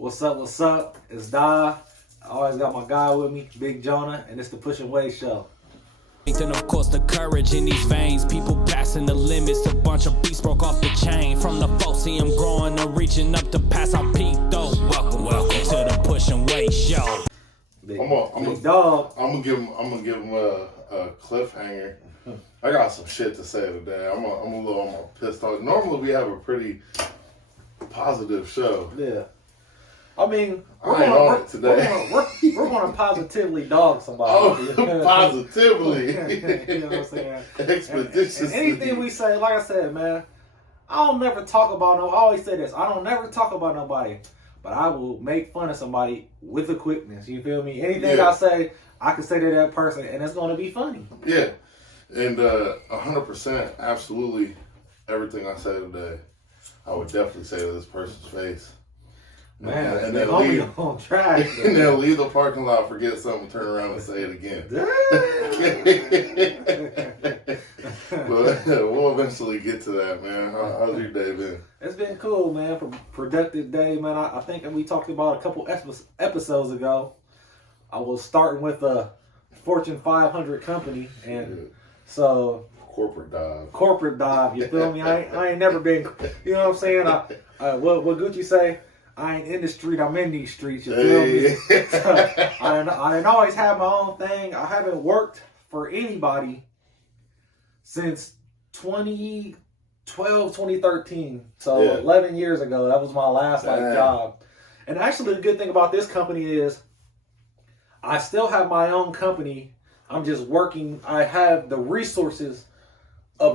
What's up? What's up? It's Dav. I always got my guy with me, Big Jonah, and it's the Push and Weigh show. And of course the courage in these veins, people passing the limits, a bunch of beasts broke off the chain. From the folks, see them growing and reaching up to pass our peak though. Welcome to the Push and Weigh show. Big dog. I'm gonna give him a cliffhanger. I got some shit to say today. I'm a little pissed off. Normally we have a pretty positive show. Yeah. I mean, we're on it today. We're going to positively dog somebody. Oh, positively. You know what I'm saying? Expeditiously. And anything we say, like I said, man, I don't never talk about I always say this. I don't never talk about nobody, but I will make fun of somebody with a quickness. You feel me? Anything I say, I can say to that person, and it's going to be funny. Yeah. And 100%, absolutely, everything I say today, I would definitely say to this person's face. Man, and they'll leave on track. And they'll leave the parking lot, forget something, turn around and say it again. But we'll eventually get to that, man. How's your day been? It's been cool, man. Productive day, man. I think we talked about a couple episodes ago. I was starting with a Fortune 500 company, and so corporate dive. You feel me? I ain't never been. You know what I'm saying? What Gucci say? I ain't in the street, I'm in these streets, you feel me? So, I didn't always have my own thing. I haven't worked for anybody since 2012, 2013. So 11 years ago, that was my last job. And actually the good thing about this company is I still have my own company. I'm just working. I have the resources of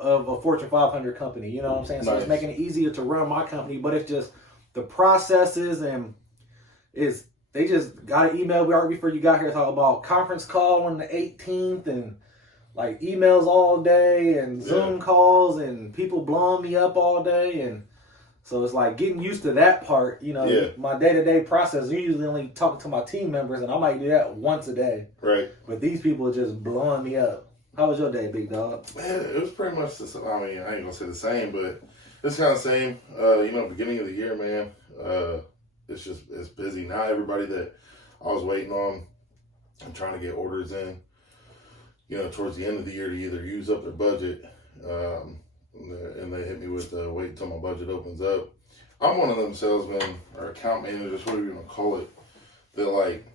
a Fortune 500 company. You know what I'm saying? So it's making it easier to run my company, but it's just the processes they just got an email right before you got here talking about conference call on the 18th and like emails all day and Zoom calls and people blowing me up all day, and so it's like getting used to that part. You know, my day-to-day process, usually only talking to my team members, and I might do that once a day. Right. But these people are just blowing me up. How was your day, big dog? Man, it was pretty much the same. I mean, I ain't gonna say the same, but it's kind of the same. Beginning of the year, man, it's busy. Now everybody that I was waiting on and trying to get orders in, towards the end of the year to either use up their budget, and they hit me with wait until my budget opens up. I'm one of them salesmen or account managers, whatever you want to call it, that like,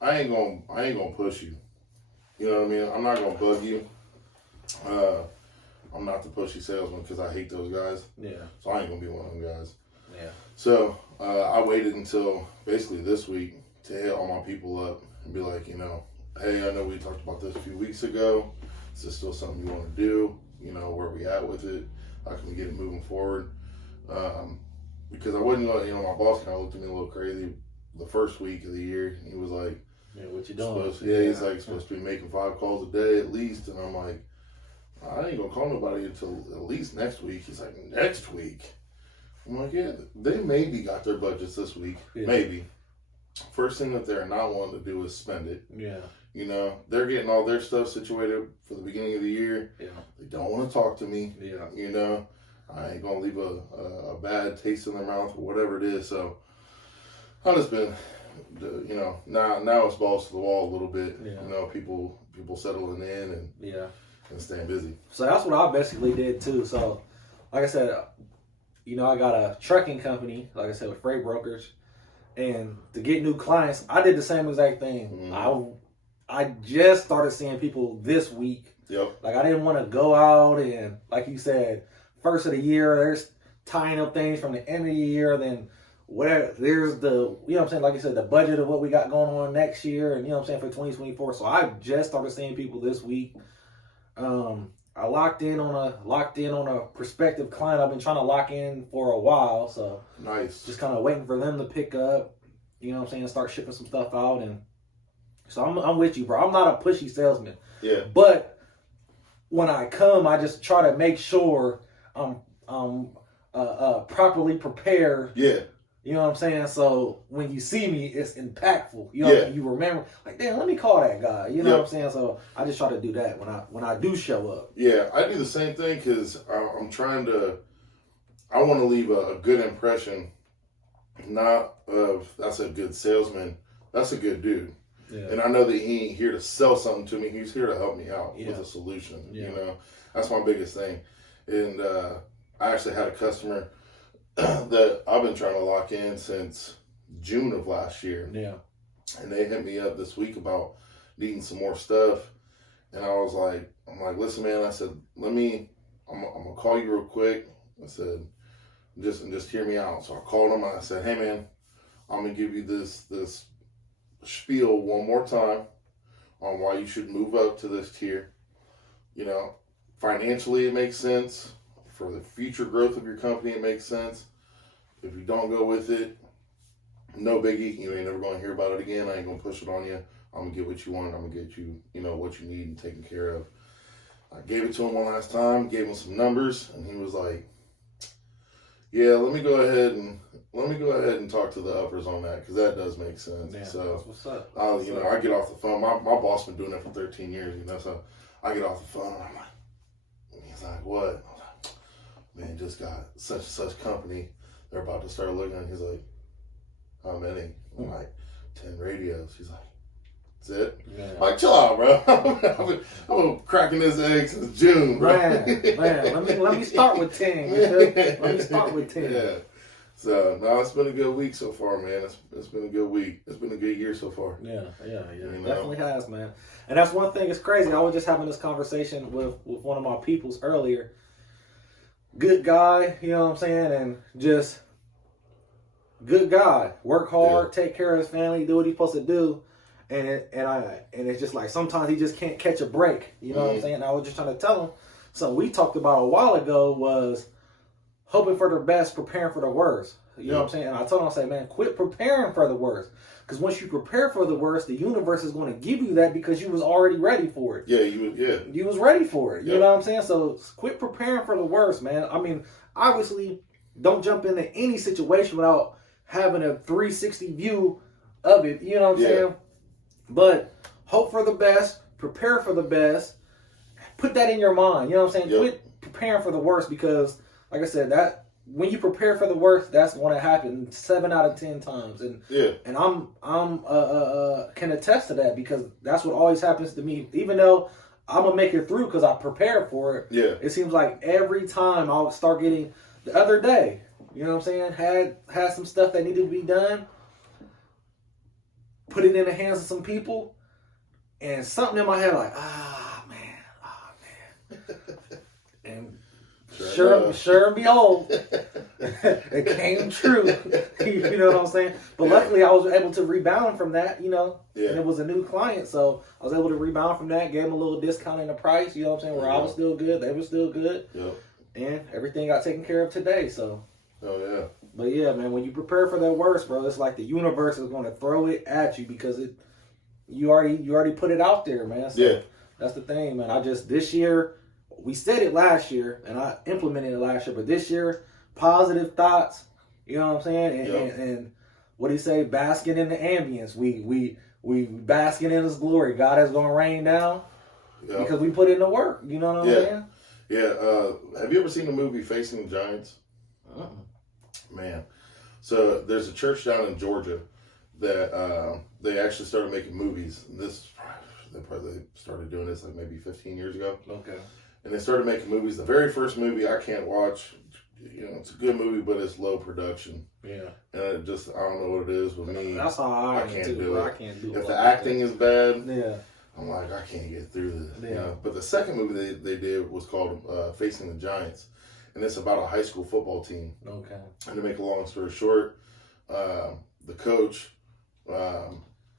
I ain't gonna push you. You know what I mean? I'm not gonna bug you. I'm not the pushy salesman because I hate those guys. Yeah. So I ain't gonna be one of them guys. Yeah. So I waited until basically this week to hit all my people up and be like, hey, I know we talked about this a few weeks ago. Is this still something you want to do? Where we at with it? How can we get it moving forward? Because I wouldn't let, my boss kind of looked at me a little crazy the first week of the year. He was like, yeah, what you doing? He's like, supposed to be making 5 calls a day at least. And I'm like, I ain't gonna call nobody until at least next week. He's like, next week? I'm like, yeah, they maybe got their budgets this week. Yeah. Maybe. First thing that they're not wanting to do is spend it. Yeah. They're getting all their stuff situated for the beginning of the year. Yeah. They don't want to talk to me. Yeah. I ain't gonna leave a bad taste in their mouth or whatever it is. So I've just been, now it's balls to the wall a little bit. Yeah. People settling in and staying busy. So that's what I basically did too. So, like I said, I got a trucking company, like I said, with freight brokers, and to get new clients, I did the same exact thing. Mm-hmm. I just started seeing people this week. Yep. Like I didn't want to go out and, like you said, first of the year, there's tying up things from the end of the year, then whatever, there's the, like you said, the budget of what we got going on next year, and for 2024. So I just started seeing people this week. I locked in on a prospective client I've been trying to lock in for a while. So nice. Just kind of waiting for them to pick up, start shipping some stuff out. And so I'm with you, bro. I'm not a pushy salesman. Yeah. But when I come, I just try to make sure I'm properly prepared. Yeah. You know what I'm saying? So when you see me, it's impactful. You remember, like, damn, let me call that guy. You know what I'm saying? So I just try to do that when I do show up. Yeah, I do the same thing because I want to leave a good impression That's a good salesman. That's a good dude. Yeah. And I know that he ain't here to sell something to me. He's here to help me out with a solution. Yeah. You know, that's my biggest thing. And I actually had a customer that I've been trying to lock in since June of last year. Yeah. And they hit me up this week about needing some more stuff. And I'm like, listen, man. I said, I'm gonna call you real quick. I said, just hear me out. So I called him and I said, hey, man, I'm gonna give you this spiel one more time on why you should move up to this tier. You know, financially it makes sense. For the future growth of your company, it makes sense. If you don't go with it, no biggie. You ain't never going to hear about it again. I ain't going to push it on you. I'm going to get what you want. I'm going to get you, what you need and taken care of. I gave it to him one last time, gave him some numbers, and he was like, yeah, let me go ahead and talk to the uppers on that, because that does make sense. Yeah, so that's what's up. I get off the phone. My boss been doing it for 13 years, so I get off the phone and I'm like, he's like, what? I was like, man, just got such and such company. They're about to start looking at it. He's like, how many? I'm like, 10 radios. He's like, that's it? Yeah. I'm like, chill out, bro. I've been cracking this egg since June, bro. Man, let me start with 10. Let me start with 10. Yeah. So, no, it's been a good week so far, man. It's been a good week. It's been a good year so far. Yeah. It definitely has, man. And that's one thing. It's crazy. I was just having this conversation with one of my peoples earlier. Good guy, you know what I'm saying? And just good guy. Work hard, take care of his family, do what he's supposed to do. And it's just like sometimes he just can't catch a break. You know what I'm saying? And I was just trying to tell him. So we talked about a while ago was hoping for the best, preparing for the worst. You know what I'm saying? And I told him, I said, man, quit preparing for the worst. Because once you prepare for the worst, the universe is going to give you that because you was already ready for it. You was ready for it. You know what I'm saying? So quit preparing for the worst, man. I mean, obviously, don't jump into any situation without having a 360 view of it. You know what I'm saying? But hope for the best, prepare for the best, put that in your mind. You know what I'm saying? Quit preparing for the worst because, like I said, that when you prepare for the worst, that's going to happen 7 out of 10 times. And I'm can attest to that because that's what always happens to me. Even though I'm gonna make it through because I prepared for it. It seems like every time I'll start getting. The other day, you know what I'm saying? Had some stuff that needed to be done. Put it in the hands of some people, and something in my head like, man. And sure and behold, it came true. You know what I'm saying? But luckily, I was able to rebound from that, and it was a new client, so I was able to rebound from that, gave them a little discount in the price, you know what I'm saying, where I was still good, they were still good, and everything got taken care of today, so. Oh, yeah. But yeah, man, when you prepare for that worst, bro, it's like the universe is going to throw it at you because you already put it out there, man. So that's the thing, man. This year, we said it last year, and I implemented it last year, but this year, positive thoughts, you know what I'm saying? And what do you say? Basking in the ambience. We basking in his glory. God is going to rain down because we put in the work. You know what I'm saying? Yeah. Have you ever seen the movie Facing the Giants? Man. So there's a church down in Georgia that they actually started making movies. They probably started doing this like maybe 15 years ago. Okay. And they started making movies. The very first movie I can't watch. It's a good movie, but it's low production. Yeah. And I don't know what it is with me. That's how I can't do it. I can't do it. If the acting is bad, I'm like, I can't get through this. Yeah. But the second movie they did was called Facing the Giants. And it's about a high school football team. Okay. And to make a long story short, the coach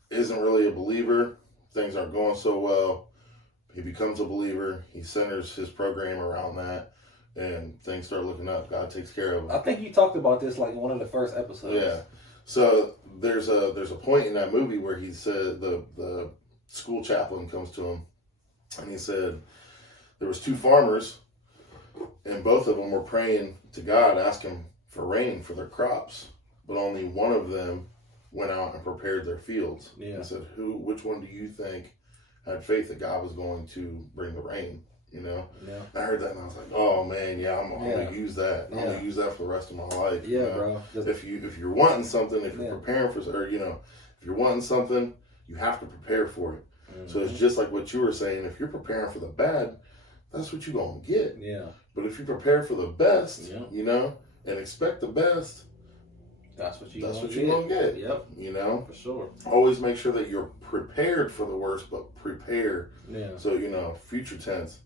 isn't really a believer. Things aren't going so well. He becomes a believer. He centers his program around that. And things start looking up. God takes care of him. I think you talked about this like in one of the first episodes. Yeah. So there's a point in that movie where he said the school chaplain comes to him and he said there was 2 farmers and both of them were praying to God, asking for rain for their crops, but only one of them went out and prepared their fields. Yeah. He said, which one do you think had faith that God was going to bring the rain? You know, Yeah. I heard that and I was like, oh man, yeah, I'm gonna use that. I'm gonna use that for the rest of my life. Yeah, you know? bro. If you're wanting something, if you're preparing for, or you know, if you're wanting something, you have to prepare for it. So it's just like what you were saying. If you're preparing for the bad, that's what you're gonna get. Yeah. But if you prepare for the best, you know, and expect the best, that's what you're gonna get. Yep. You know, for sure. Always make sure that you're prepared for the worst, but prepare. Yeah. So you know, future tense,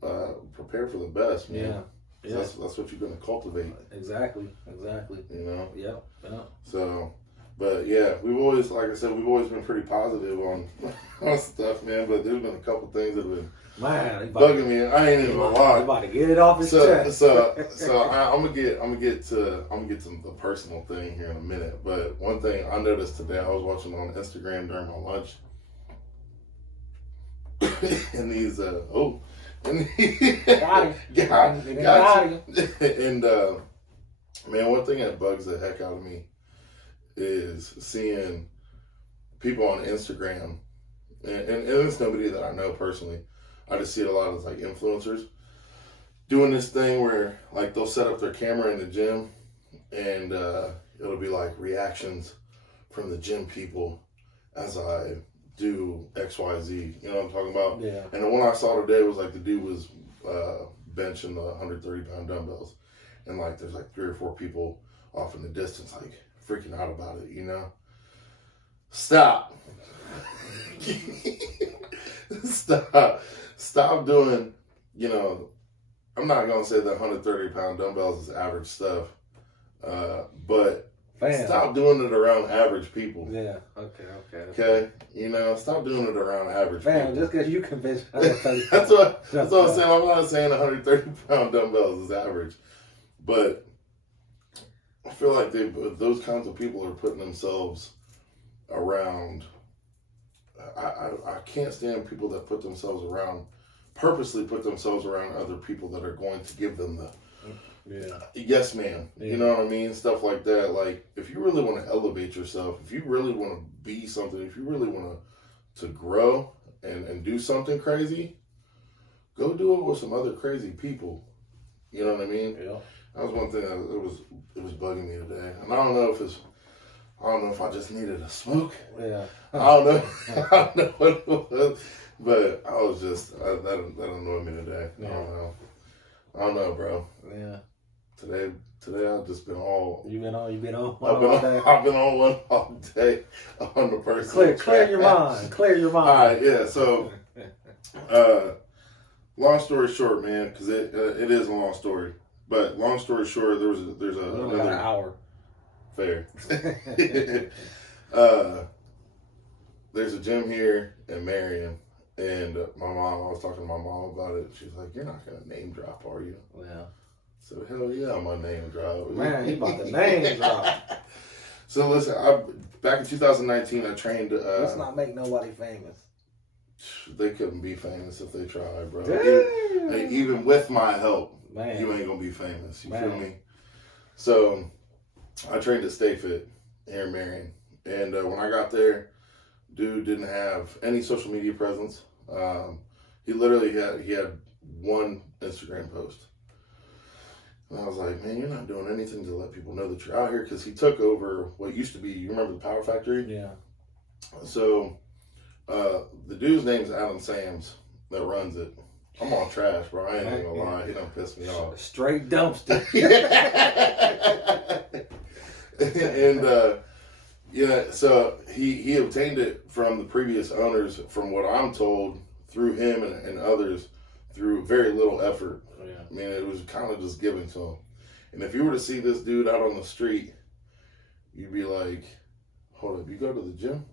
prepare for the best, man. Yeah. That's what you're gonna cultivate. Exactly. You know. Yep. So. But yeah, we've always, like I said, we've always been pretty positive on stuff, man. But there's been a couple things that have been bugging me. I ain't even gonna lie. I'm about to get it off his chest. So I'm gonna get to the personal thing here in a minute. But one thing I noticed today, I was watching on Instagram during my lunch, and these got him. And man, one thing that bugs the heck out of me is seeing people on Instagram, and it's nobody that I know personally. I just see it a lot as like influencers doing this thing where like they'll set up their camera in the gym, and it'll be like reactions from the gym people as I do XYZ. You know what I'm talking about? Yeah. And the one I saw today was like the dude was benching the 130-pound dumbbells, and like there's like 3 or 4 people off in the distance like freaking out about it, you know? Stop doing, you know, I'm not gonna say that 130-pound dumbbells is average stuff, but stop doing it around average people. Yeah. Okay. You know, stop doing it around average people. Just because you convinced me. That's what I'm saying. I'm not saying 130-pound dumbbells is average, but I feel like those kinds of people are putting themselves around. I can't stand people that purposely put themselves around other people that are going to give them the yes man. You know what I mean? Stuff like that. Like if you really want to elevate yourself, if you really want to be something, if you really want to grow and do something crazy, go do it with some other crazy people. You know what I mean? Yeah. That was one thing that it was bugging me today, and I don't know if I just needed a smoke. Yeah. I don't know what it was, but I was just that annoyed me today. Yeah. I don't know, bro. Yeah. Today I've just been all. You've been on. I've been on one all day on the person. Clear your mind. All right, yeah. So, long story short, man, because it is a long story. But long story short, there's another hour. Fair. There's a gym here in Marion, and I was talking to my mom about it. She's like, "You're not gonna name drop, are you?" Yeah. So hell yeah, I'm gonna name drop. Man, he about to name drop. So listen, back in 2019, I trained. Let's not make nobody famous. They couldn't be famous if they tried, bro. Damn. Even with my help. Man. You ain't gonna be famous. You feel me? So I trained at Stay Fit here in Marion, and when I got there, dude didn't have any social media presence. He literally had one Instagram post, and I was like, man, you're not doing anything to let people know that you're out here, because he took over what used to be. You remember the Power Factory? Yeah. So the dude's name's Alan Sams that runs it. I'm on trash, bro. I ain't even gonna lie. He done pissed me off. Straight dumpster. And so he obtained it from the previous owners, from what I'm told, through him and others, through very little effort. Yeah. I mean, it was kind of just given to him. And if you were to see this dude out on the street, you'd be like, hold up, you go to the gym?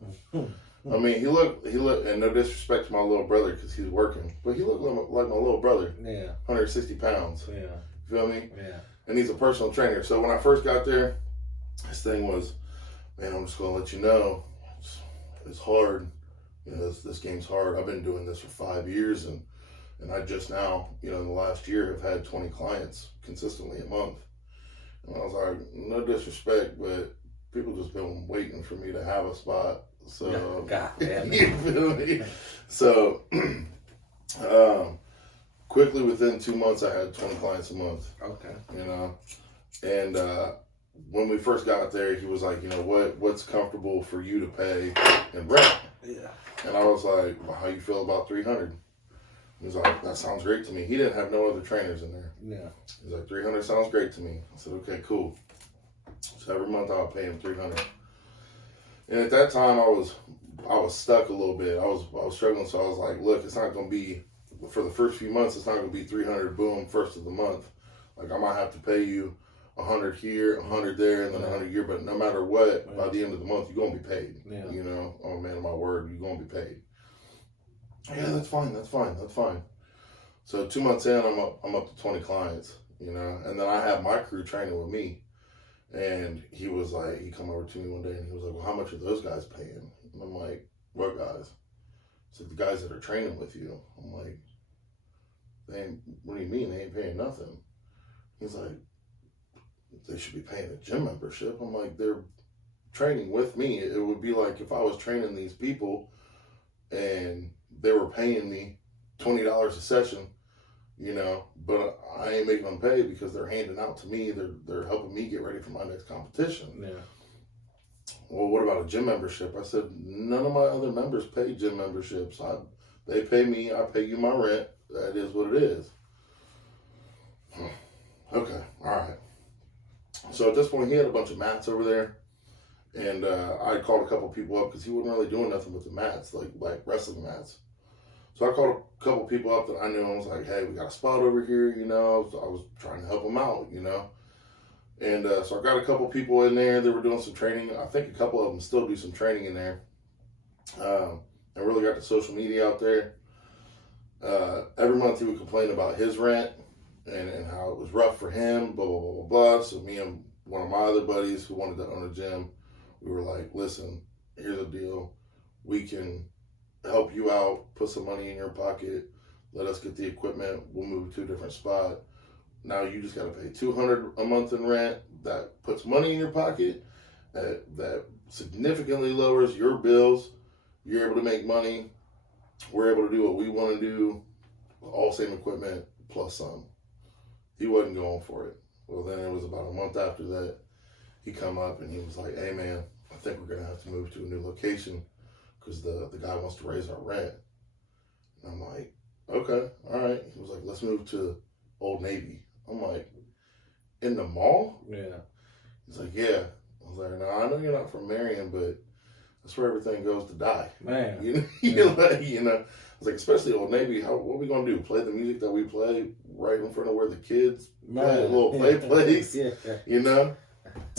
I mean, he looked, and no disrespect to my little brother because he's working, but he looked like my little brother. Yeah. 160 pounds. Yeah. You feel me? Yeah. And he's a personal trainer. So when I first got there, his thing was, man, I'm just going to let you know, it's hard. You know, this game's hard. I've been doing this for 5 years, and I just now, you know, in the last year have had 20 clients consistently a month. And I was like, no disrespect, but people just been waiting for me to have a spot. So, God damn it. You feel me? So, quickly within 2 months, I had 20 clients a month. Okay. You know, and when we first got there, he was like, you know, what's comfortable for you to pay in rent? Yeah. And I was like, well, how you feel about 300? He was like, that sounds great to me. He didn't have no other trainers in there. Yeah. He's like, 300 sounds great to me. I said, okay, cool. So every month I would pay him 300. And at that time I was stuck a little bit. I was struggling, so I was like, look, it's not gonna be for the first few months, it's not gonna be 300 boom first of the month. Like I might have to pay you 100 here, 100 there, and then 100 here, but no matter what, by the end of the month you're gonna be paid. Yeah. You know, oh man of my word, you're gonna be paid. Yeah, that's fine. So 2 months in, I'm up to 20 clients, you know, and then I have my crew training with me. And he was like, he come over to me one day and he was like, well, how much are those guys paying? And I'm like, what guys? He said, the guys that are training with you. I'm like, what do you mean? They ain't paying nothing. He's like, they should be paying a gym membership. I'm like, they're training with me. It would be like if I was training these people and they were paying me $20 a session, you know, but I ain't making them pay because they're handing out to me. They're helping me get ready for my next competition. Yeah. Well, what about a gym membership? I said, none of my other members pay gym memberships. They pay me. I pay you my rent. That is what it is. Okay. All right. So at this point, he had a bunch of mats over there. And I called a couple people up because he wasn't really doing nothing with the mats, like wrestling mats. So I called a couple people up that I knew and was like, hey, we got a spot over here, you know. I was trying to help them out, you know. And so I got a couple people in there. They were doing some training. I think a couple of them still do some training in there. And really got the social media out there. Every month he would complain about his rent and how it was rough for him, blah, blah, blah, blah, blah. So me and one of my other buddies who wanted to own a gym, we were like, listen, here's the deal. We can help you out, put some money in your pocket, let us get the equipment, we'll move to a different spot. Now you just got to pay $200 a month in rent. That puts money in your pocket, that significantly lowers your bills. You're able to make money. We're able to do what we want to do, all same equipment plus some. He wasn't going for it. Well, then it was about a month after that, he come up and he was like, hey man, I think we're going to have to move to a new location because the guy wants to raise our rent. And I'm like, okay, all right. He was like, let's move to Old Navy. I'm like, in the mall? Yeah. He's like, yeah. I was like, no, I know you're not from Marion, but that's where everything goes to die. Man. You know, I was like, especially Old Navy, what are we going to do? Play the music that we play right in front of where the kids play, a little play place? Yeah. You know?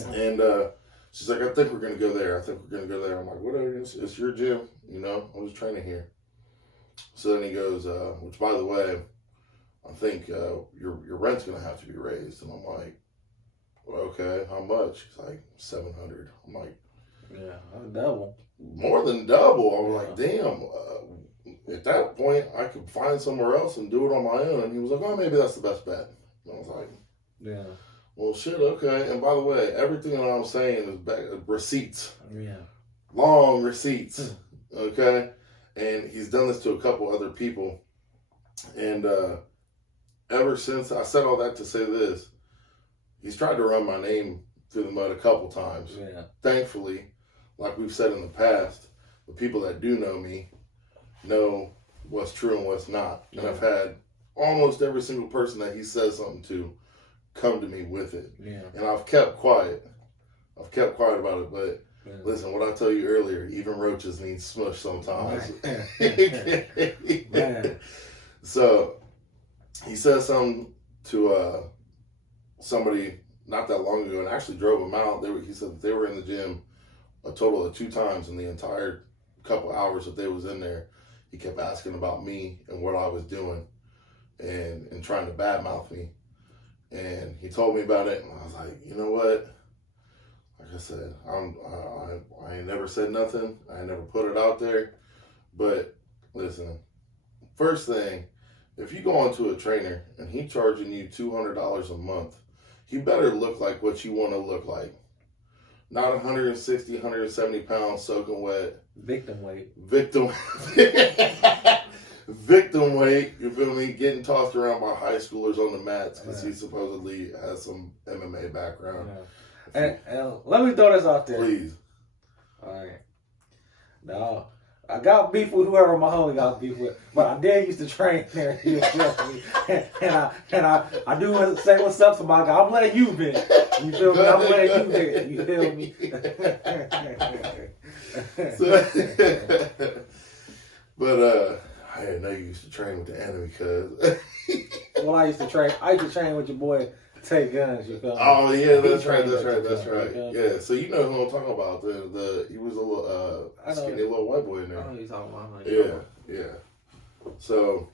And she's like, I think we're going to go there. I'm like, whatever, it's your gym, you know? I'm just training here. So then he goes, which by the way, I think your rent's going to have to be raised. And I'm like, well, okay, how much? He's like, $700. I'm like, yeah, double. More than double. I was like, damn. At that point, I could find somewhere else and do it on my own. And he was like, oh, maybe that's the best bet. And I was like, yeah. Well, shit, okay. And by the way, everything that I'm saying is receipts. Yeah. Long receipts. Okay? And he's done this to a couple other people. And ever since, I said all that to say this, he's tried to run my name through the mud a couple times. Yeah. Thankfully, like we've said in the past, the people that do know me know what's true and what's not. And I've had almost every single person that he says something to come to me with it. Yeah. And I've kept quiet. About it, but listen, what I tell you earlier, even roaches need smush sometimes. Man. So he said something to somebody not that long ago and actually drove them out. He said that they were in the gym a total of 2 times in the entire couple hours that they was in there. He kept asking about me and what I was doing and trying to badmouth me. And he told me about it, and I was like, you know what? Like I said, I ain't never said nothing. I ain't never put it out there. But listen, first thing, if you go onto a trainer and he charging you $200 a month, he better look like what you want to look like. Not 160, 170 pounds soaking wet. Victim weight. victim weight, you feel me, getting tossed around by high schoolers on the mats because he supposedly has some MMA background. And let me throw this out there. Please. All right. No, I got beef with whoever my homie got beef with, but I did used to train there. You feel me? And I do want to say what's up to my guy. I'm letting you vent. You feel me? I'm letting you vent. You feel me? But I didn't know you used to train with the enemy, cuz. Well, I used to train with your boy Take Guns. You feel me? Oh yeah, that's right. Yeah, so you know who I'm talking about. He was a little skinny little white boy in there. I know who you're talking about. Yeah. So,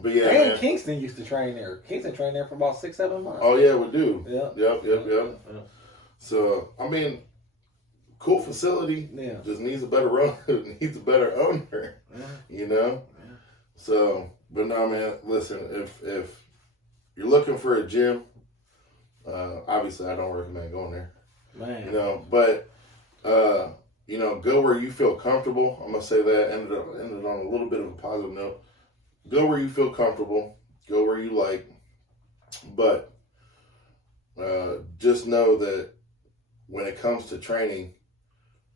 but yeah. And Kingston used to train there. Kingston trained there for about 6-7 months. Oh yeah, we do. Yep. Yep. So I mean, cool facility. Yeah. Just needs a better owner. Yeah. You know. Yeah. So, but no, man. Listen, if you're looking for a gym, obviously I don't recommend going there. Man. You know, but you know, go where you feel comfortable. I'm gonna say that ended on a little bit of a positive note. Go where you feel comfortable. Go where you like. But just know that when it comes to training,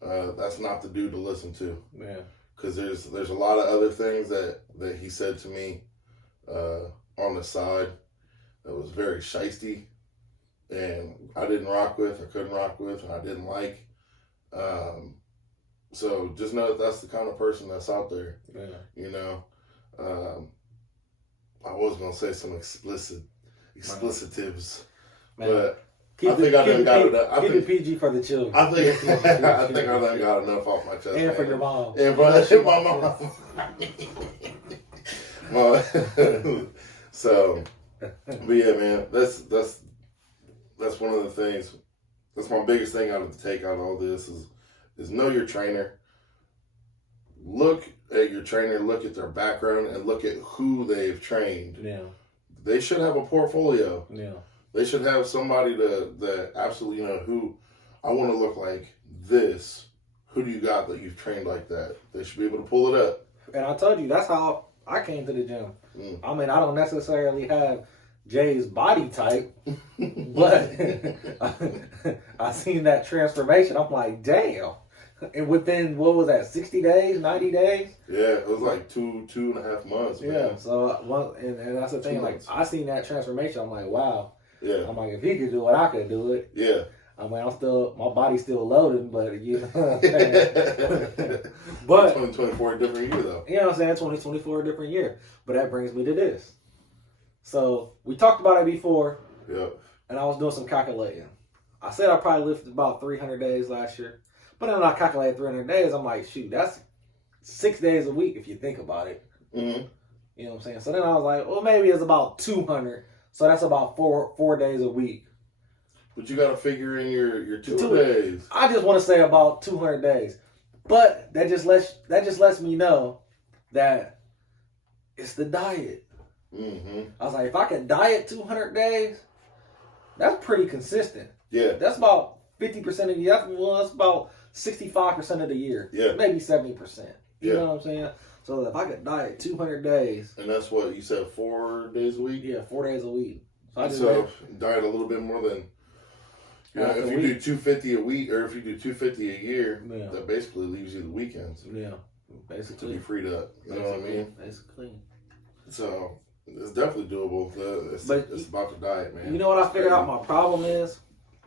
that's not the dude to listen to. Yeah. Because there's a lot of other things that he said to me on the side that was very shiesty, and I didn't rock with, I couldn't rock with, and I didn't like. So just know that that's the kind of person that's out there. Yeah. You know, I was gonna say some explicitives, Man. but I think I done got enough. Keep it PG for the children. I think I done got enough off my chest. And for your mom. And for my mom. So, but yeah, man, that's one of the things. That's my biggest thing out of all this is know your trainer. Look at your trainer, look at their background, and look at who they've trained. Yeah. They should have a portfolio. Yeah. They should have somebody that absolutely, you know, who I want to look like this. Who do you got that you've trained like that? They should be able to pull it up. And I told you, that's how I came to the gym. I mean, I don't necessarily have Jay's body type, but I seen that transformation. I'm like, damn. And within, what was that, 60 days, 90 days? Yeah, it was like two and a half months, man. Yeah, so, and that's the thing, like, I seen that transformation. I'm like, wow. Yeah. I'm like, if he could do it, I could do it. Yeah. I mean, my body's still loaded, but you know what I'm saying? But 2024 a different year, though. You know what I'm saying? 2024 a different year. But that brings me to this. So we talked about it before. Yeah. And I was doing some calculating. I said I probably lifted about 300 days last year. But then I calculated 300 days. I'm like, shoot, that's 6 days a week if you think about it. Mm-hmm. You know what I'm saying? So then I was like, well, maybe it's about 200. So that's about four days a week. But you got to figure in your 2 days. I just want to say about 200 days. But that just lets me know that it's the diet. Mm-hmm. I was like, if I can diet 200 days, that's pretty consistent. Yeah. That's about 50% of the year. That's about 65% of the year. Yeah. Maybe 70%. You know what I'm saying? So if I could diet 200 days. And that's what you said, 4 days a week? Yeah, 4 days a week. So diet a little bit more than, you know, if you do 250 a week, or if you do 250 a year, that basically leaves you the weekends. Yeah, basically. To be freed up. You know what I mean? Basically. So it's definitely doable. It's about the diet, man. You know what I figured out my problem is?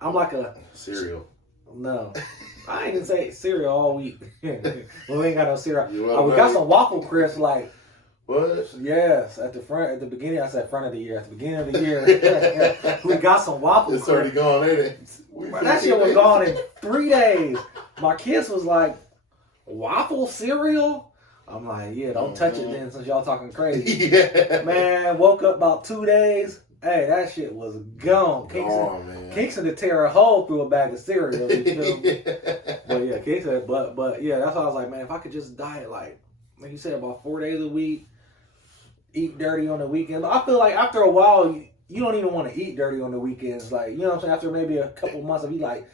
I'm like a... Cereal. No. I ain't gonna say cereal all week. Well, we ain't got no cereal. We know. got some waffle crisps, like... What? Yes, at the beginning, I said front of the year. At the beginning of the year, we got some waffle crisps. It's already gone, ain't it? That shit was gone in 3 days. My kids was like, waffle cereal? I'm like, yeah, don't touch it then since y'all talking crazy. Yeah. Man, woke up about 2 days. Hey, that shit was gone. Kingston to tear a hole through a bag of cereal. You feel me? But yeah, Kingston, but yeah, that's why I was like, man, if I could just diet like you said, about 4 days a week, eat dirty on the weekends. I feel like after a while, you don't even want to eat dirty on the weekends. Like, you know what I'm saying? After maybe a couple months of you like,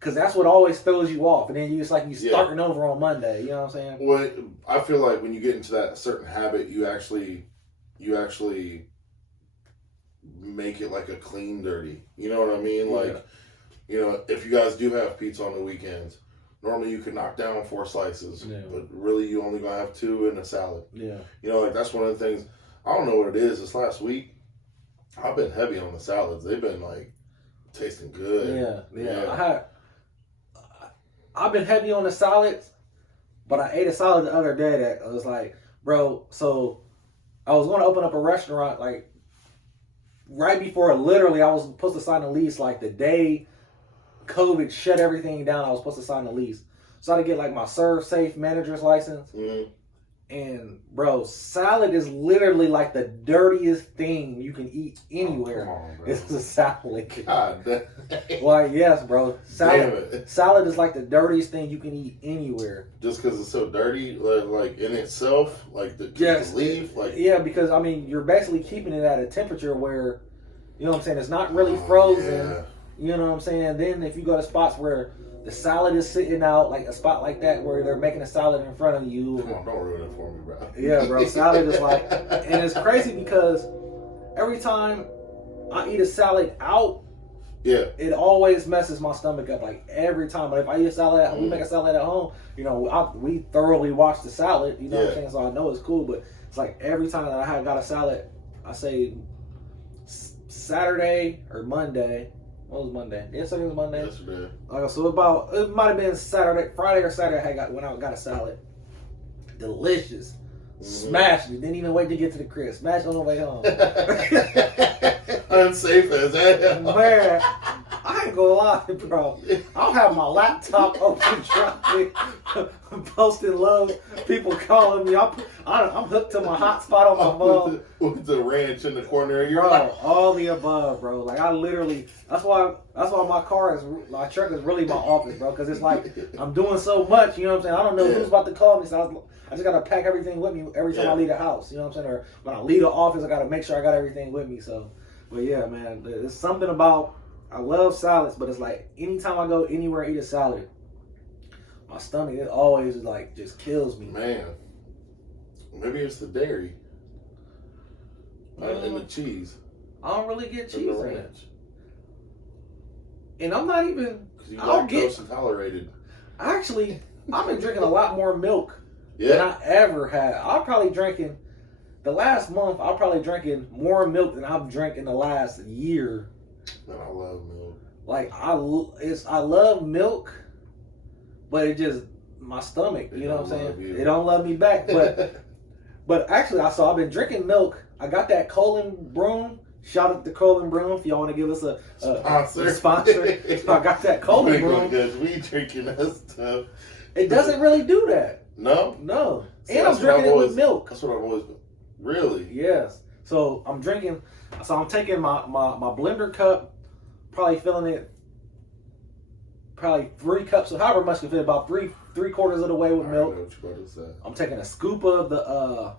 Because that's what always throws you off. And then you starting over on Monday. You know what I'm saying? Well, I feel like when you get into that certain habit, you actually make it like a clean dirty. You know what I mean? Like, if you guys do have pizza on the weekends, normally you could knock down 4 slices, but really you only gonna have 2 and a salad. Yeah. Like that's one of the things. I don't know what it is. This last week, I've been heavy on the salads. They've been like tasting good. Yeah. I've been heavy on the salads, but I ate a salad the other day that was like, bro. So I was going to open up a restaurant like right before literally I was supposed to sign a lease like the day COVID shut everything down. I was supposed to sign the lease, so I had to get like my Serve Safe manager's license. Mm-hmm. And bro, salad is literally like the dirtiest thing you can eat anywhere. Oh, come on, bro. It's a salad. God damn. Like, yes, bro. Salad is like the dirtiest thing you can eat anywhere. Just because it's so dirty, like in itself, like the leaf, like because I mean you're basically keeping it at a temperature where, you know what I'm saying, it's not really frozen. Yeah. You know what I'm saying? Then if you go to spots where the salad is sitting out, like a spot like that where they're making a salad in front of you. Come on, don't ruin it for me, bro. Yeah, bro. Salad is like, and it's crazy because every time I eat a salad out, it always messes my stomach up. Like every time. But if I eat a salad, we make a salad at home, we thoroughly wash the salad. You know what I'm saying? So I know it's cool. But it's like every time that I got a salad, I say Saturday or Monday. What was Monday? Yesterday was Monday. Yesterday. So it might have been Friday or Saturday. I went out and got a salad. Delicious. Mm-hmm. Smashed it. Didn't even wait to get to the crib. Smashed on the way home. Unsafe as hell. Man, I ain't gonna lie, bro. I'll have my laptop open, trying posting love. People calling me. I'm hooked to my hotspot on my phone. With the ranch in the corner of your eye. All the above, bro. Like I literally. That's why my truck is really my office, bro. Because it's like I'm doing so much. You know what I'm saying? I don't know who's about to call me, so I just gotta pack everything with me every time I leave the house. You know what I'm saying? Or when I leave the office, I gotta make sure I got everything with me. So, but yeah, man, there's something about. I love salads, but it's like anytime I go anywhere and eat a salad, my stomach it always like just kills me. Man, maybe it's the dairy and the cheese. I don't really get cheese in it, and I'm not even. Because you lactose intolerated. Actually, I've been drinking a lot more milk than I ever had. The last month. I'm probably drinking more milk than I've drank in the last year. Man, I love milk. Like I love milk, but it just my stomach. You know what I'm saying? It don't love me back. But actually, I've been drinking milk. I got that Colin Broom. Shout out to Colin Broom if y'all want to give us a sponsor. So I got that Colin Broom. Because we drinking that stuff. It doesn't really do that. No. So and I'm drinking it with milk. That's what I've always been. Really? Yes. So I'm drinking. So I'm taking my blender cup, probably filling it, probably 3 cups, of however much can fit, about three quarters of the way with milk. I'm taking a scoop of the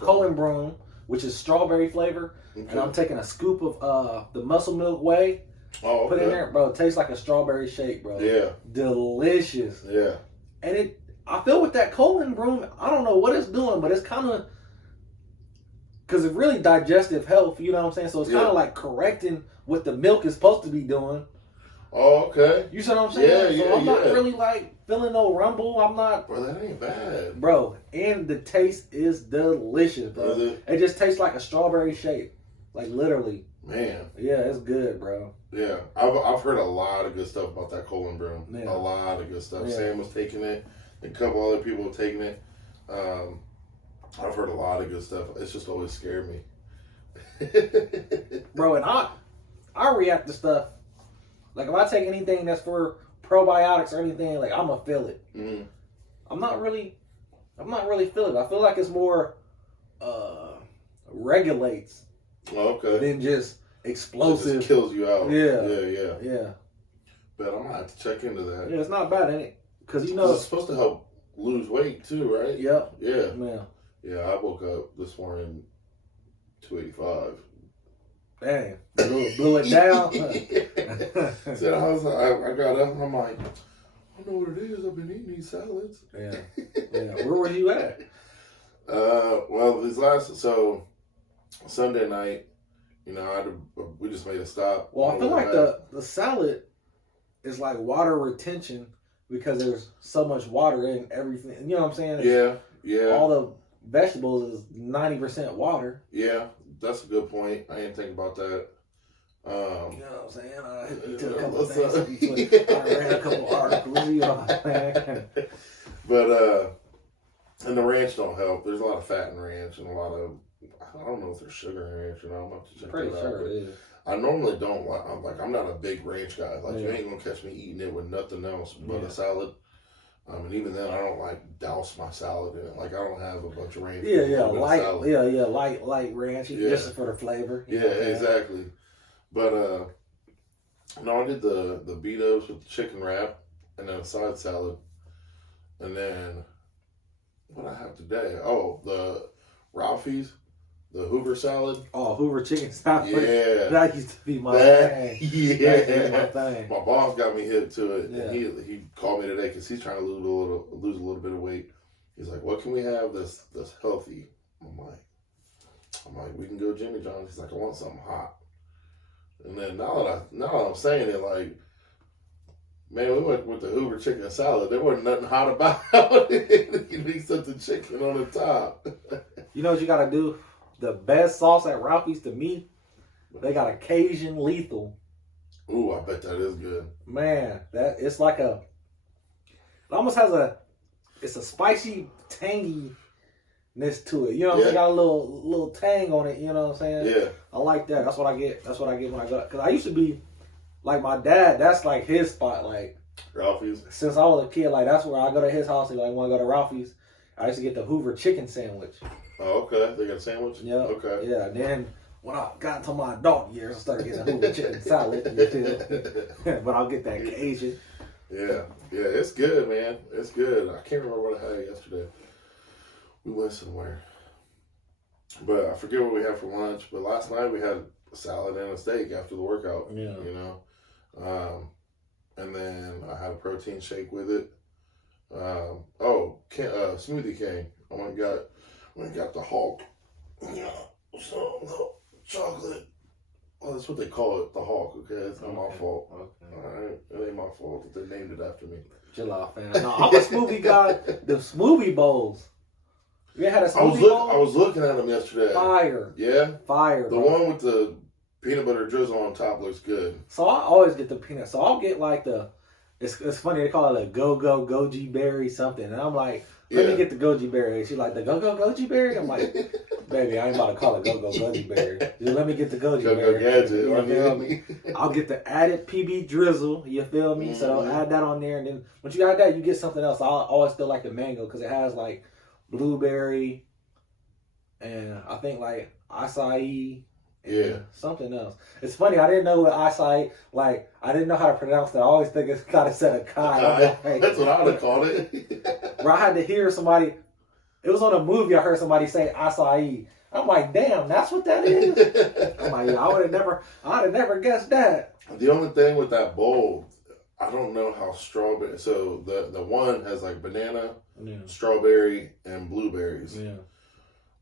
Colin Broom, which is strawberry flavor, and I'm taking a scoop of the Muscle Milk Whey. Oh, okay. Put in there, bro. It tastes like a strawberry shake, bro. Yeah. Delicious. Yeah. And I feel with that Colin Broom, I don't know what it's doing, but it's kind of. Because it's really digestive health, you know what I'm saying? So it's kind of like correcting what the milk is supposed to be doing. Oh, okay. You see what I'm saying? So I'm not really like feeling no rumble. I'm not. Bro, that ain't bad. Bro, and the taste is delicious, bro. Is it? It just tastes like a strawberry shake. Like literally. Man. Yeah, it's good, bro. Yeah. I've heard a lot of good stuff about that Colin Broom. Yeah. A lot of good stuff. Yeah. Sam was taking it. A couple other people were taking it. I've heard a lot of good stuff. It's just always scared me. Bro, and I react to stuff. Like if I take anything that's for probiotics or anything, like I'm gonna feel it. Mm-hmm. I'm not really feeling it. I feel like it's more regulates than just explosive. It just kills you out. Yeah. But I'm gonna have to check into that. Yeah, it's not bad, ain't it? Because it's supposed to help lose weight too, right? Yep. Yeah. Yeah, I woke up this morning 285. Dang, blew it down. So I got up and I'm like, I don't know what it is. I've been eating these salads. Yeah. Where were you at? Well, Sunday night, we just made a stop. Well, I feel like the salad is like water retention because there's so much water in everything. You know what I'm saying? Yeah. All the vegetables is 90% water. Yeah, that's a good point. I didn't think about that. You know what I'm saying? I took a couple of things. I read a couple articles. You know what I'm saying? But and the ranch don't help. There's a lot of fat in ranch and a lot of, I don't know if there's sugar in ranch. I'm about to check Pretty that sure out. it is. I normally don't I'm not a big ranch guy. You ain't gonna catch me eating it with nothing else but a salad. And even then, I don't douse my salad in it. I don't have a bunch of ranch. Light ranch, just for the flavor. Yeah, exactly. But no, I did the burritos with the chicken wrap and then a side salad, and then what I have today? Oh, the Ralphie's, the Hoover salad. Oh, Hoover chicken salad. Yeah, that used to be my thing. Yeah, that used to be my thing. My boss got me hip to it, Yeah. and he called me today because he's trying to lose a little bit of weight. He's like, "What can we have that's healthy?" I'm like, "We can go Jimmy John's." He's like, "I want something hot." And then now that I'm saying it, man, we went with the Hoover chicken salad. There wasn't nothing hot about it. You need something chicken on the top. You know what you gotta do? The best sauce at Ralphie's to me, they got a Cajun lethal. Ooh, I bet that is good. Man, it's like it almost has it's a spicy tanginess to it. You know, it got a little tang on it. You know what I'm saying? Yeah. I like that. That's what I get. That's what I get when I go. Cause I used to be like my dad. That's like his spot. Ralphie's. Since I was a kid, that's where I go to his house. He want to go to Ralphie's. I used to get the Hoover chicken sandwich. Oh, okay. They got a sandwich? Yeah. Okay. Yeah. Then when I got into my adult years, I started getting a Hoover chicken salad. You feel? But I'll get that Cajun. Yeah. Yeah, it's good, man. It's good. I can't remember what I had yesterday. We went somewhere. But I forget what we had for lunch. But last night we had a salad and a steak after the workout. Yeah. And then I had a protein shake with it. Smoothie King. I went and got the Hulk. Yeah. So chocolate. Well, that's what they call it, the Hulk. Okay, it's not my fault. Okay. All right, it ain't my fault that they named it after me. Chill out, fam. No, I'm a smoothie guy. The smoothie bowls. You had a smoothie bowl? I was looking at them yesterday. Fire. Yeah? Fire. The one with the peanut butter drizzle on top looks good. So I always get the peanut. So I'll get it's funny, they call it a goji berry something. And I'm like, let me get the goji berry. She's like, the goji berry? I'm like, baby, I ain't about to call it goji berry. Just let me get the goji berry. Gadget. You feel me? I'll get the added PB drizzle. You feel me? Mm-hmm. So I'll add that on there. And then once you add that, you get something else. I always still like the mango because it has blueberry and I think acai. Yeah. Something else. It's funny, I didn't know what acai, I didn't know how to pronounce that. I always think it's kind of said acai. That's what I would have called it. Where I had to hear somebody, it was on a movie, I heard somebody say acai. I'm like, damn, that's what that is? I'm like, I'd have never guessed that. The only thing with that bowl, I don't know how strawberry, so the one has banana, strawberry, and blueberries. Yeah.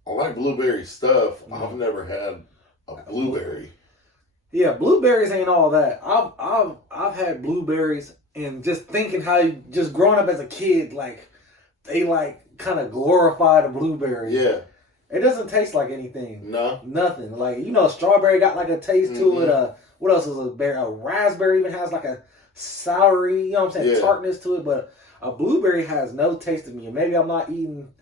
I like blueberry stuff. Yeah. I've never had a blueberry. Yeah, blueberries ain't all that. I've had blueberries and just thinking how just growing up as a kid, they kind of glorify the blueberry. Yeah. It doesn't taste like anything. No. Nothing. Strawberry got a taste to it. What else is a berry? A raspberry even has a soury, you know what I'm saying, tartness to it. But a blueberry has no taste to me. Maybe I'm not eating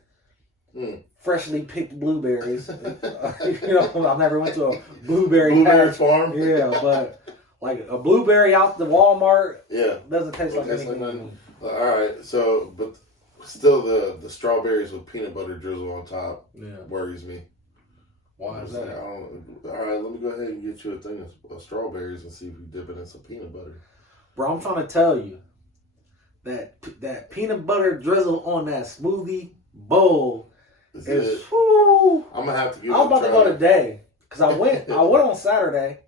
freshly picked blueberries. I've never went to a blueberry farm. Yeah, but a blueberry out the Walmart. Yeah, doesn't taste like anything. All right, so but still the strawberries with peanut butter drizzle on top worries me. Why is that? All right, let me go ahead and get you a thing of strawberries and see if you dip it in some peanut butter. Bro, I'm trying to tell you that peanut butter drizzle on that smoothie bowl is. I'm gonna have to give. I'm about to go today. Because I went on Saturday,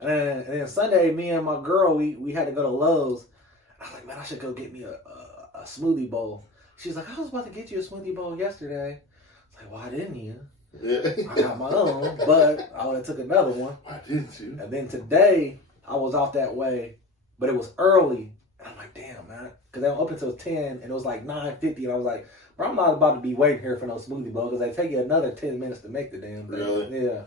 and then Sunday, me and my girl, we had to go to Lowe's. I was like, man, I should go get me a smoothie bowl. She's like, I was about to get you a smoothie bowl yesterday. I was like, why didn't you? Yeah. I got my own, but I would have took another one. Why didn't you? And then today, I was out that way, but it was early. And I'm like, damn, man. Because they don't open until 10, and it was like 9:50. And I was like, bro, I'm not about to be waiting here for no smoothie bowl because they take you another 10 minutes to make the damn thing. Really? Yeah.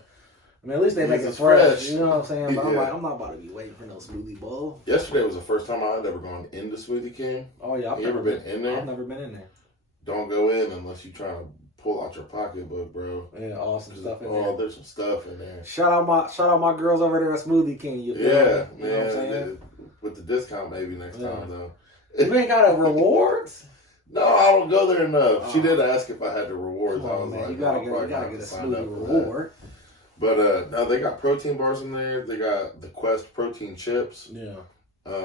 I mean, at least they make it fresh. You know what I'm saying? But I'm like, I'm not about to be waiting for no smoothie bowl. Yesterday was the first time I had ever gone into Smoothie King. Oh, yeah. You ever been in there? I've never been in there. Don't go in unless you're trying to pull out your pocketbook, bro. Yeah, awesome stuff in there. Oh, there's some stuff in there. Shout out my girls over there at Smoothie King. You feel me? Yeah, You know what I'm man. saying? With the discount maybe next time, though. You ain't got a rewards? No, I don't go there enough. She did ask if I had the rewards. Come I on, was man. like, You gotta get a smoothie reward. But now they got protein bars in there. They got the Quest protein chips. Yeah.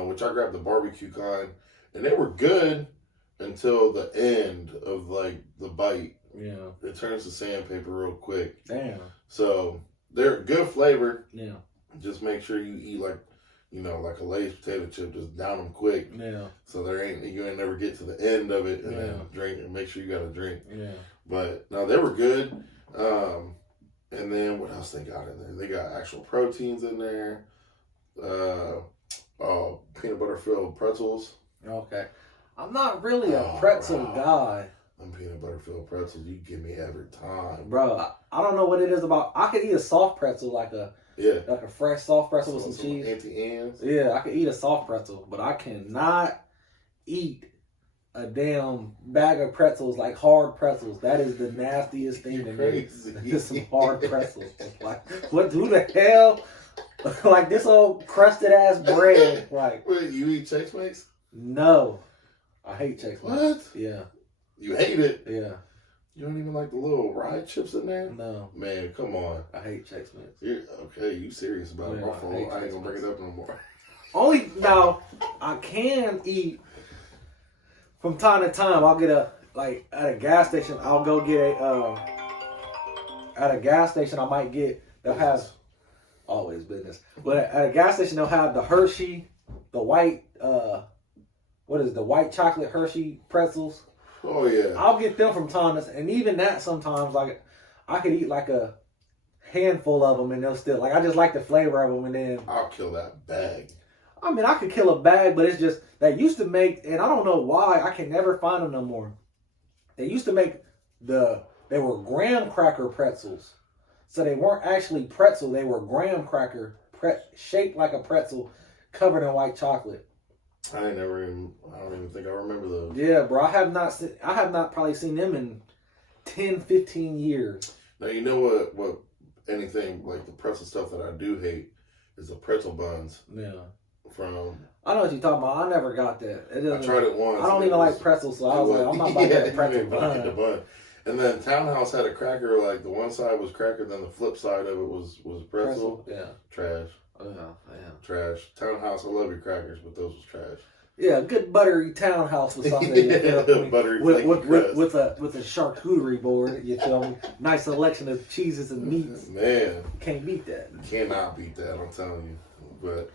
Which I grabbed the barbecue kind, and they were good until the end of like the bite. Yeah. It turns to sandpaper real quick. Damn. So they're good flavor. Yeah. Just make sure you eat like a Lay's potato chip. Just down them quick. Yeah. So you ain't never get to the end of it and Yeah. then drink and make sure you got a drink. Yeah. But no, they were good. And then what else they got in there? They got actual proteins in there. Peanut butter filled pretzels. Okay. I'm not really a pretzel guy. Them peanut butter filled pretzels, you give me every time, Bro, I don't know what it is about. I could eat a soft pretzel like a fresh soft pretzel with some cheese. Anti-ends. Yeah, I could eat a soft pretzel, but I cannot eat a damn bag of pretzels, like hard pretzels. That is the nastiest thing to me. Just some hard pretzels. Like, who the hell? Like this old crusted ass bread. Like, wait, you eat Chex Mix? No, I hate Chex Mix. What? Yeah. You hate it? Yeah. You don't even like the little rye chips in there? No. Man, come on. I hate Chex Mix. You serious about it? I ain't gonna bring it up no more. Only now, I can eat from time to time. I'll get at a gas station. I'll go get at a gas station. I might get. They'll have always business, but at a gas station they'll have the Hershey, the white. What is it, the white chocolate Hershey pretzels? Oh yeah. I'll get them from time to time, and even that sometimes like I could eat like a handful of them and they'll still I just like the flavor of them, and then I'll kill that bag. I mean, I could kill a bag, but it's just they used to make, and I don't know why I can never find them no more. They used to make they were graham cracker pretzels, so they weren't actually pretzel. They were graham cracker shaped like a pretzel, covered in white chocolate. I don't even think I remember those. Yeah, bro, I have not probably seen them in 10, 15 years. Now you know what anything like the pretzel stuff that I do hate is the pretzel buns. Yeah. I know what you're talking about. I never got that. I tried it once. I don't even like pretzels, so I was like, I'm not about to get a pretzel bun. And then Townhouse had a cracker, like the one side was cracker, then the flip side of it was pretzel. Yeah. Trash. Yeah. Trash. Townhouse, I love your crackers, but those was trash. Yeah, good buttery Townhouse with something. Buttery with a charcuterie board. You feel me? Nice selection of cheeses and meats. Man, can't beat that. You cannot beat that. I'm telling you. But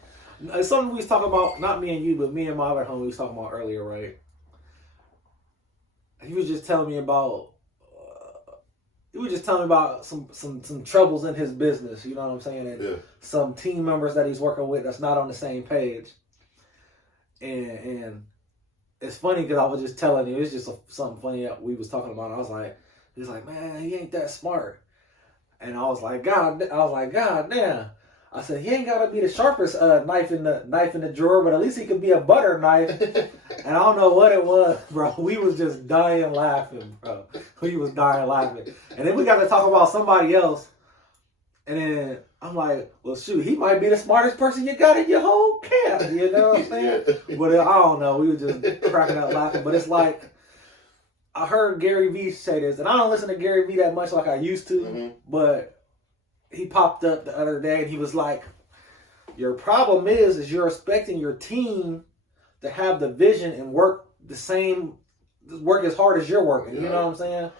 it's something we was talking about. Not me and you, but me and my other homie we was talking about earlier, right? He was just telling me about. He was just telling me about some troubles in his business. You know what I'm saying? And some team members that he's working with that's not on the same page. And it's funny because I was just telling you, it's just something funny that we was talking about. I was like, he's like, man, he ain't that smart. And I was like, God damn. I said, he ain't gotta be the sharpest knife in the drawer, but at least he could be a butter knife. And I don't know what it was, bro. We was just dying laughing, bro. We was dying laughing. And then we got to talk about somebody else. And then I'm like, well, shoot, he might be the smartest person you got in your whole camp. You know what I'm saying? But I don't know. We were just cracking up laughing. But it's like, I heard Gary Vee say this, and I don't listen to Gary Vee that much like I used to, but he popped up the other day and he was like, your problem is you're expecting your team to have the vision and work as hard as you're working. You know what I'm saying?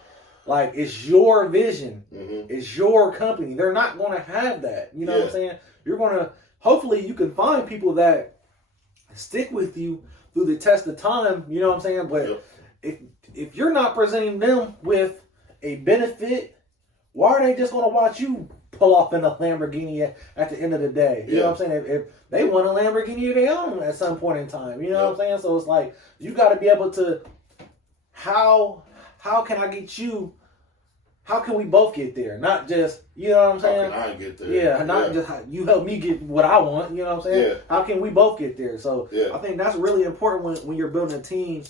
Like, it's your vision. Mm-hmm. It's your company. They're not going to have that. You know what I'm saying? You're going to, hopefully you can find people that stick with you through the test of time. You know what I'm saying? But if you're not presenting them with a benefit, why are they just going to watch you pull off in a Lamborghini at the end of the day? You know what I'm saying? If they want a Lamborghini of their own at some point in time. You know what I'm saying? So it's like, you got to be able to, how can I get you, how can we both get there? Not just, you know what I'm saying? How can I get there? Yeah, not just you help me get what I want, you know what I'm saying? Yeah. How can we both get there? So I think that's really important when you're building a team.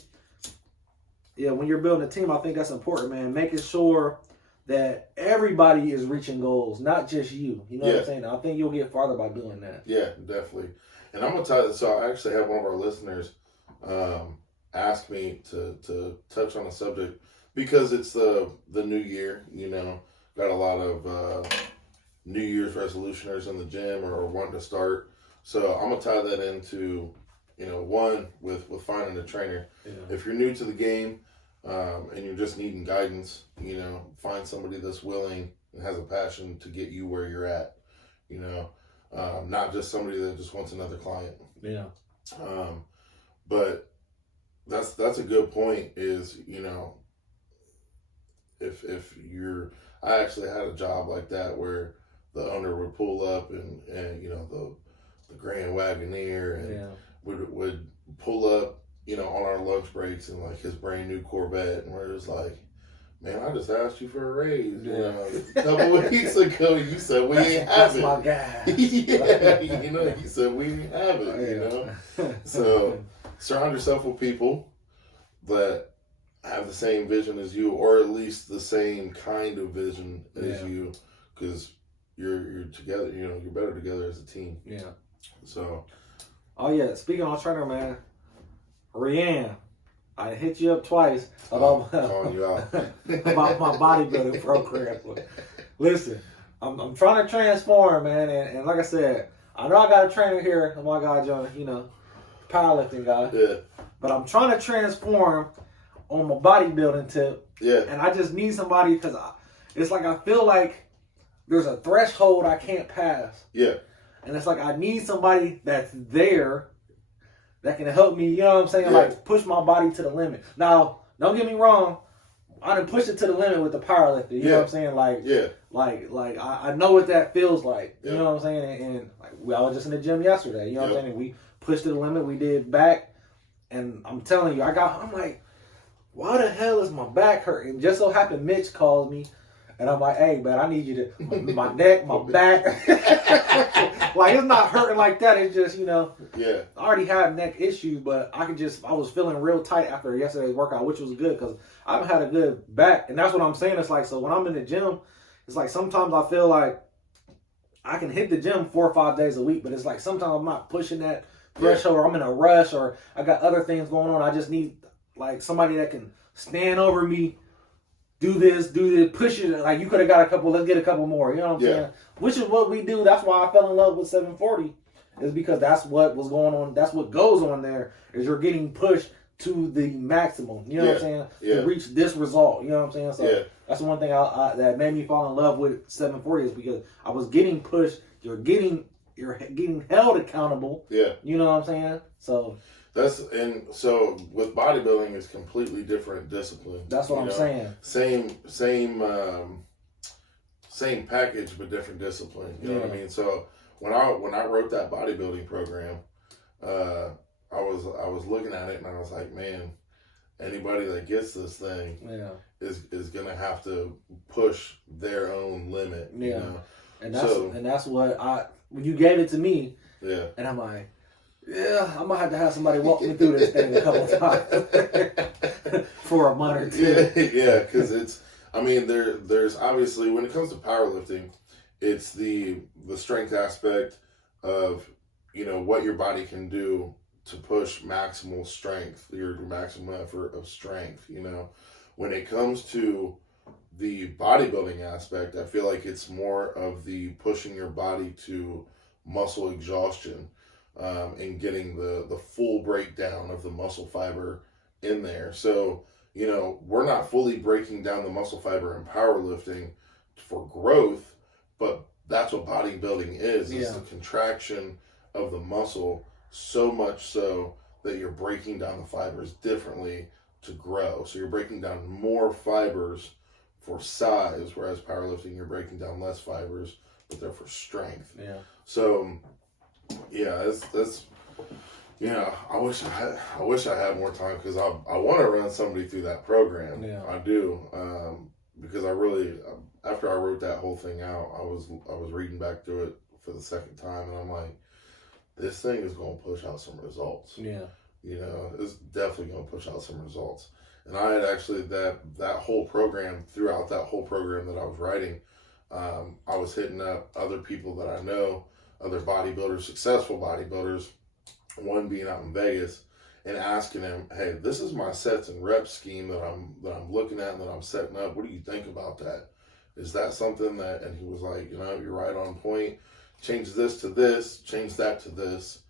Yeah, when you're building a team, I think that's important, man. Making sure that everybody is reaching goals, not just you. You know what I'm saying? I think you'll get farther by doing that. Yeah, definitely. And I'm going to tell you, so I actually had one of our listeners ask me to touch on a subject because it's the new year, you know, got a lot of New Year's resolutioners in the gym or wanting to start. So I'm going to tie that into, you know, one with finding a trainer. Yeah. If you're new to the game and you're just needing guidance, you know, find somebody that's willing and has a passion to get you where you're at, you know, not just somebody that just wants another client. Yeah. But that's a good point is, you know, if you're, I actually had a job like that where the owner would pull up and you know, the Grand Wagoneer and would pull up, you know, on our lunch breaks and like his brand new Corvette, and we're just like, man, I just asked you for a raise. You know, a couple of weeks ago, you said we ain't have it. That's my guy. Yeah, you know, you said we ain't have it. You know, so surround yourself with people that have the same vision as you, or at least the same kind of vision as you, because you're together. You know, you're better together as a team. Yeah. So. Oh yeah. Speaking of trainer, man, Rianne, I hit you up twice about calling you out about my bodybuilding program. Listen, I'm trying to transform, man, and like I said, I know I got a trainer here. My guy Jonah, you know, powerlifting guy. Yeah. But I'm trying to transform on my bodybuilding tip. Yeah. And I just need somebody because it's like I feel like there's a threshold I can't pass. Yeah. And it's like I need somebody that's there that can help me, you know what I'm saying? Like push my body to the limit. Now, don't get me wrong, I done pushed it to the limit with the powerlifting. You know what I'm saying? Like I know what that feels like. You know what I'm saying? And like I was just in the gym yesterday. You know what I'm saying? And we pushed to the limit. We did back, and I'm telling you, I'm like, why the hell is my back hurting? Just so happened Mitch calls me. And I'm like, hey, man, I need you to, my neck, my back. Like, it's not hurting like that. It's just, you know, I already have neck issues, but I was feeling real tight after yesterday's workout, which was good because I've had a good back. And that's what I'm saying. It's like, so when I'm in the gym, it's like sometimes I feel like I can hit the gym 4 or 5 days a week, but it's like sometimes I'm not pushing that threshold or I'm in a rush or I got other things going on. I just need, like, somebody that can stand over me. Do this, push it. Like, you could have got a couple, let's get a couple more. You know what I'm saying? Which is what we do. That's why I fell in love with 740. Is because that's what was going on. That's what goes on there. Is you're getting pushed to the maximum. You know what I'm saying? To reach this result. You know what I'm saying? So that's the one thing that made me fall in love with 740 is because I was getting pushed. You're getting held accountable. Yeah. You know what I'm saying? So. So with bodybuilding, it's completely different discipline. That's what I'm saying. Same package, but different discipline. You know what I mean? So when I wrote that bodybuilding program, I was looking at it and I was like, man, anybody that gets this thing is gonna have to push their own limit. Yeah. You know? And that's what when you gave it to me. Yeah. And I'm like, I'm gonna have to have somebody walk me through this thing a couple times for a month or two. Yeah, because there's obviously when it comes to powerlifting, it's the strength aspect of, you know, what your body can do to push maximal strength, your maximum effort of strength. You know, when it comes to the bodybuilding aspect, I feel like it's more of the pushing your body to muscle exhaustion. And getting the full breakdown of the muscle fiber in there. So you know, we're not fully breaking down the muscle fiber in powerlifting for growth, but that's what bodybuilding is the contraction of the muscle, so much so that you're breaking down the fibers differently to grow. So you're breaking down more fibers for size, whereas powerlifting, you're breaking down less fibers, but they're for strength. Yeah. So, yeah, that's I wish I had more time, because I want to run somebody through that program. Yeah. I do, because I really, after I wrote that whole thing out, I was reading back through it for the second time, and I'm like, this thing is going to push out some results. Yeah. You know, it's definitely going to push out some results. And I had actually, that whole program, throughout that whole program that I was writing, I was hitting up other people that I know, other bodybuilders, successful bodybuilders, one being out in Vegas, and asking them, hey, this is my sets and reps scheme that I'm looking at and that I'm setting up. What do you think about that? Is that something that, and he was like, you know, you're right on point. Change this to this, change that to this,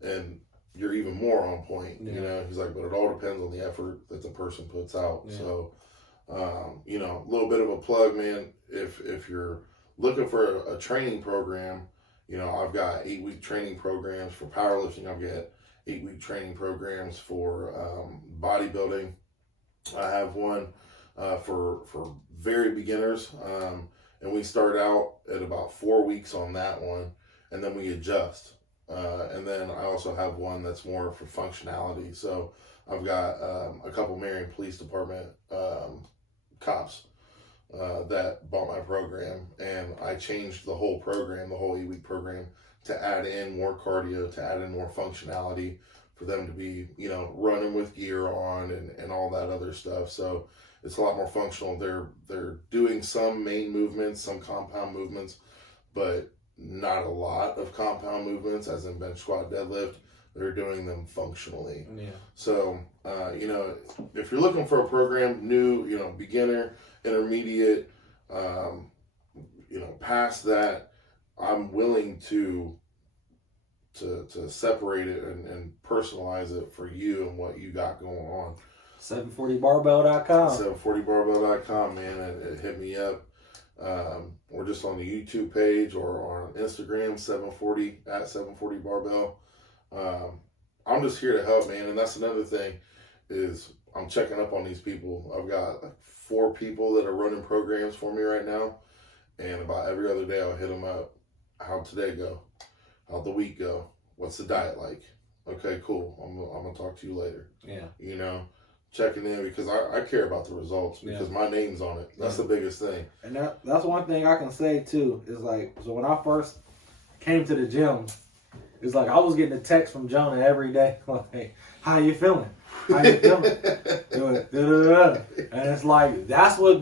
and you're even more on point. Yeah. You know, he's like, but it all depends on the effort that the person puts out. Yeah. So, you know, a little bit of a plug, man. If you're looking for a training program, you know, I've got 8-week training programs for powerlifting. I've got 8-week training programs for bodybuilding. I have one for very beginners, and we start out at about 4 weeks on that one, and then we adjust. And then I also have one that's more for functionality. So I've got a couple Marion Police Department cops that bought my program, and I changed the whole program, the whole 8-week program, to add in more cardio, to add in more functionality for them to be, you know, running with gear on and all that other stuff. So it's a lot more functional. They're doing some main movements, some compound movements, but not a lot of compound movements, as in bench, squat, deadlift. They're doing them functionally. Yeah. So, you know, if you're looking for a program, new, you know, beginner, intermediate, you know, past that, I'm willing to separate it and personalize it for you and what you got going on. 740barbell.com. 740barbell.com, man. It hit me up. Or just on the YouTube page or on Instagram, 740barbell. I'm just here to help, man. And that's another thing, is I'm checking up on these people. I've got like 4 people that are running programs for me right now, and about every other day I'll hit them up. How'd today go? How'd the week go? What's the diet like? Okay, cool. I'm gonna talk to you later. Yeah. You know, checking in, because I care about the results, because my name's on it. That's the biggest thing. And that's one thing I can say too, is like, so when I first came to the gym, it's like I was getting a text from Jonah every day, like, how you feeling? How you feeling? And it's like, that's what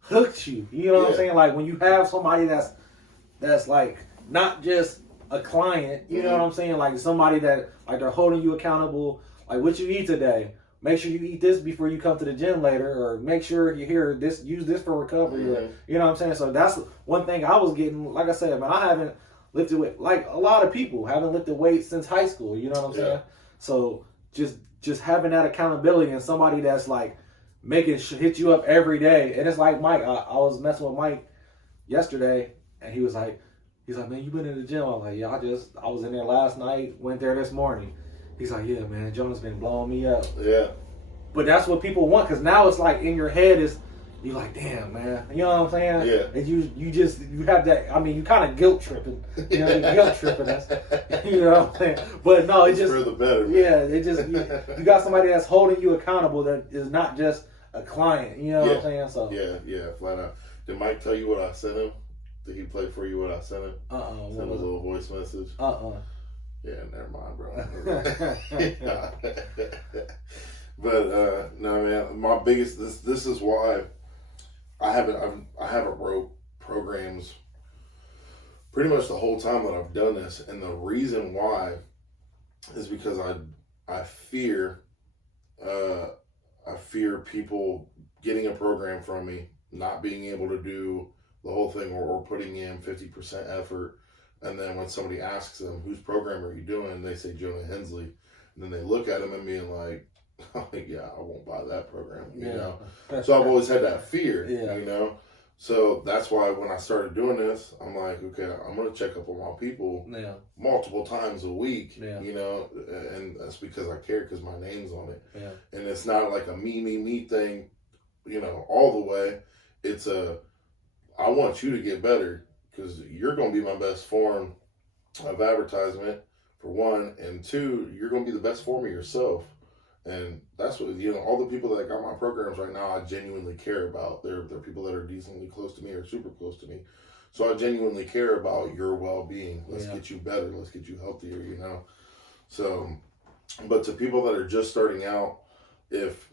hooked you. You know what I'm saying? Like when you have somebody that's like not just a client, you know what I'm saying? Like somebody that, like, they're holding you accountable. Like, what you eat today? Make sure you eat this before you come to the gym later, or make sure you hear this, use this for recovery. Or, you know what I'm saying? So that's one thing I was getting. Like I said, man, I haven't lifted weight, like a lot of people haven't lifted weights since high school. You know what I'm saying? So just having that accountability and somebody that's like making hit you up every day. And it's like Mike. I was messing with Mike yesterday, and he's like, man, you been in the gym? I was like, yeah, I was in there last night, went there this morning. He's like, yeah, man, Jonah's been blowing me up. Yeah. But that's what people want, because now it's like in your head is, you're like, damn, man. You know what I'm saying? Yeah. And you have that, I mean, you kind of guilt tripping. You know, you're guilt tripping us. You know what I'm saying? But no, it just, for the better, man. Yeah, it just, you got somebody that's holding you accountable that is not just a client. You know what I'm saying? So Yeah, flat out. Did Mike tell you what I sent him? Did he play for you what I sent him? Send a little voice message? Yeah, never mind, bro. But no, man. My biggest this is why I haven't wrote programs pretty much the whole time that I've done this, and the reason why is because I fear people getting a program from me, not being able to do the whole thing, or putting in 50% effort. And then when somebody asks them, whose program are you doing? They say Jonah Hensley. And then they look at him and being like, I'm like, yeah, I won't buy that program, you know? So I've always had that fear, you know? So that's why when I started doing this, I'm like, okay, I'm going to check up on my people multiple times a week, you know? And that's because I care, because my name's on it. And it's not like a me thing, you know, all the way. It's I want you to get better, because you're going to be my best form of advertisement, for one, and two, you're going to be the best form of yourself. And that's what, you know, all the people that got my programs right now, I genuinely care about. They're people that are decently close to me or super close to me. So I genuinely care about your well-being. Let's get you better. Let's get you healthier, you know? So, but to people that are just starting out, if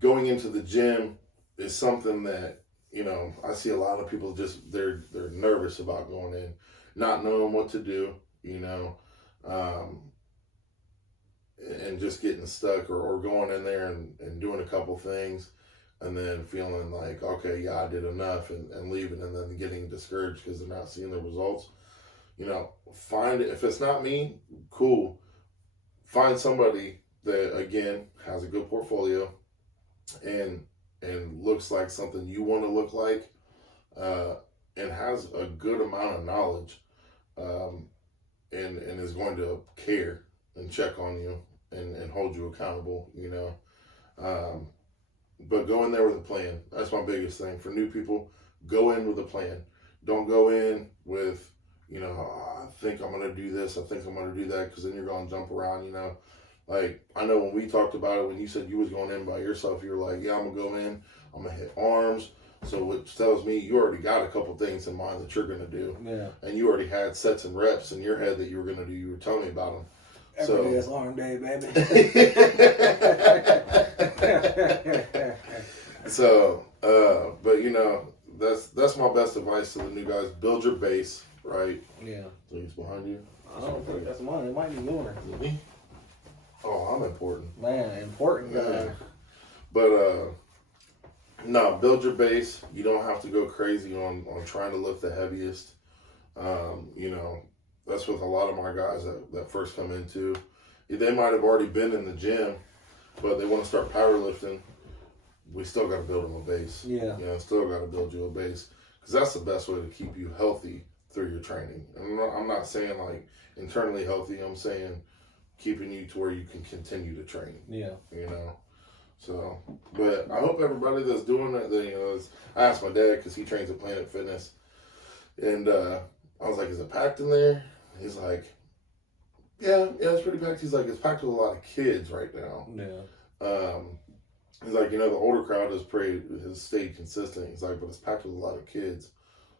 going into the gym is something that, you know, I see a lot of people just, they're nervous about going in, not knowing what to do, you know, and just getting stuck, or going in there and doing a couple things and then feeling like, okay, yeah, I did enough, and leaving, and then getting discouraged because they're not seeing the results. You know, find it. If it's not me, cool. Find somebody that, again, has a good portfolio and looks like something you want to look like, and has a good amount of knowledge, and is going to care and check on you and hold you accountable, you know. But go in there with a plan. That's my biggest thing. For new people, go in with a plan. Don't go in with, you know, I think I'm going to do this, I think I'm going to do that, because then you're going to jump around, you know. Like, I know when we talked about it, when you said you was going in by yourself, you were like, yeah, I'm going to go in, I'm going to hit arms. So which tells me you already got a couple things in mind that you're going to do. Yeah. And you already had sets and reps in your head that you were going to do. You were telling me about them. Every day is arm day, baby. So, but you know, that's my best advice to the new guys. Build your base, right? Yeah. Things behind you. I don't think that's mine. It might be yours. Me? Oh, I'm important. Man, important guy. But no, build your base. You don't have to go crazy on trying to lift the heaviest. You know, that's with a lot of my guys that first come into. They might have already been in the gym, but they want to start powerlifting. We still got to build them a base. Yeah. You know, still got to build you a base, because that's the best way to keep you healthy through your training. I'm not saying like internally healthy. I'm saying keeping you to where you can continue to train. Yeah. You know. So, but I hope everybody that's doing that, you know, I asked my dad, because he trains at Planet Fitness, and I was like, is it packed in there? He's like, yeah, it's pretty packed. He's like, it's packed with a lot of kids right now. Yeah. He's like, you know, the older crowd has stayed consistent. He's like, but it's packed with a lot of kids.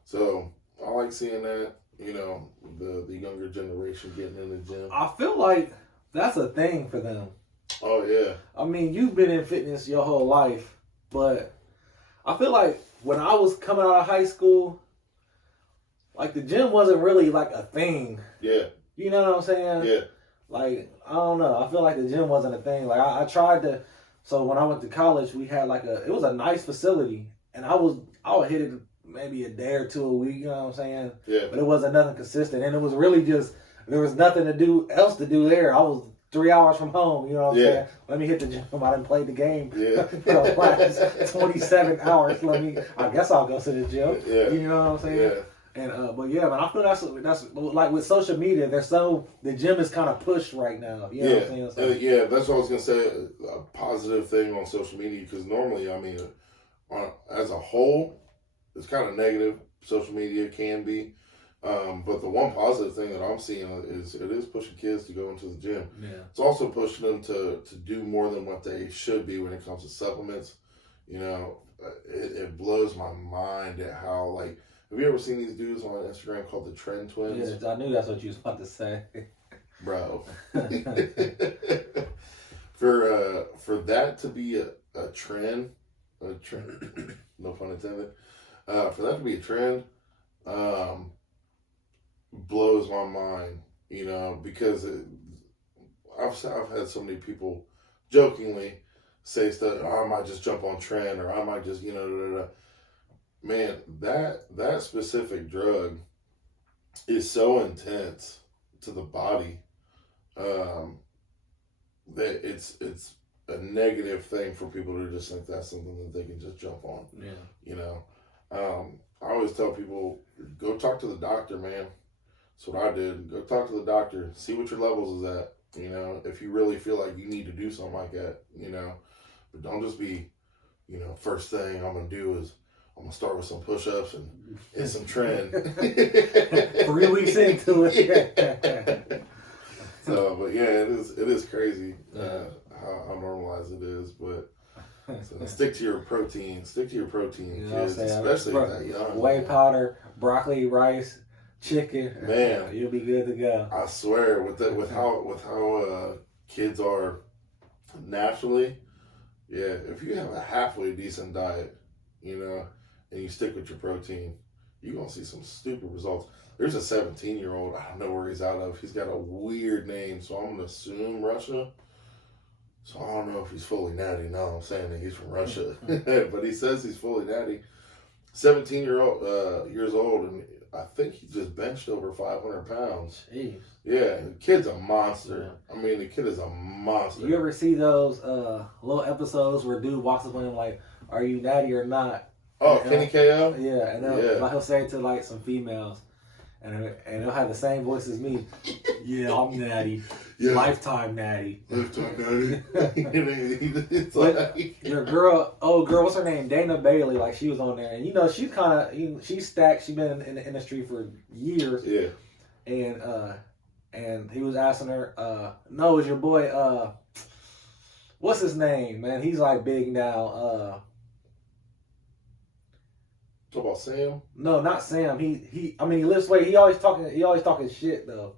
So I like seeing that, you know, the younger generation getting in the gym. I feel like that's a thing for them. Oh, yeah. I mean, you've been in fitness your whole life, but I feel like when I was coming out of high school, like, the gym wasn't really, like, a thing. Yeah. You know what I'm saying? Yeah. Like, I don't know. I feel like the gym wasn't a thing. Like, I tried to, so when I went to college, we had, like, it was a nice facility, and I would hit it maybe a day or two a week, you know what I'm saying? Yeah. But it wasn't nothing consistent, and it was really just, there was nothing else to do there. I was 3 hours from home, you know what I'm saying? Let me hit the gym. I didn't play the game for the last 27 hours. I guess I'll go to the gym. Yeah. You know what I'm saying? Yeah. And but yeah, man, I feel that's like with social media. The gym is kind of pushed right now. You know what I'm saying? So, yeah, that's what I was gonna say. A positive thing on social media, because normally, I mean, as a whole, it's kind of negative. Social media can be, but the one positive thing that I'm seeing is it is pushing kids to go into the gym. Yeah. It's also pushing them to do more than what they should be when it comes to supplements. You know, it blows my mind at how, like, have you ever seen these dudes on Instagram called the Trend Twins? Yeah, I knew that's what you was about to say. Bro. For that to be a trend, no pun intended, for that to be a trend, blows my mind, you know, because I've had so many people jokingly say stuff, oh, I might just jump on trend, or I might just, you know, Man, that specific drug is so intense to the body that it's a negative thing for people to just think that's something that they can just jump on. Yeah. You know, I always tell people, go talk to the doctor, man. That's what I did. Go talk to the doctor. See what your levels is at. You know, if you really feel like you need to do something like that, you know, but don't just be, you know, first thing I'm going to do is I'm going to start with some push-ups and some trend. 3 weeks into it. So, but yeah, it is crazy how normalized it is, but so stick to your protein. Stick to your protein, you kids, especially that young. Whey powder, broccoli, rice, chicken. Man, you'll be good to go. I swear, with how kids are naturally, yeah. If you have a halfway decent diet, you know, and you stick with your protein, you're gonna see some stupid results. There's a 17-year-old. I don't know where he's out of. He's got a weird name, so I'm gonna assume Russia. So I don't know if he's fully natty. No, I'm saying that he's from Russia, but he says he's fully natty. 17 years old, and I think he just benched over 500 pounds. Jeez. Yeah, the kid's a monster. Yeah. I mean, the kid is a monster. You ever see those little episodes where dude walks up on him like, "Are you natty or not?" Oh, Kenny KO? Yeah, and then he'll say it to like some females, and he'll have the same voice as me. Yeah, I'm natty. Yeah. Lifetime natty. Lifetime natty. It's like your girl, what's her name? Dana Bailey. Like she was on there, and you know she's kind of she's stacked. She's been in the industry for years. Yeah. And he was asking her, no, is your boy what's his name, man? He's like big now. Talk about Sam? No, not Sam. He lifts weight. He always talking shit though.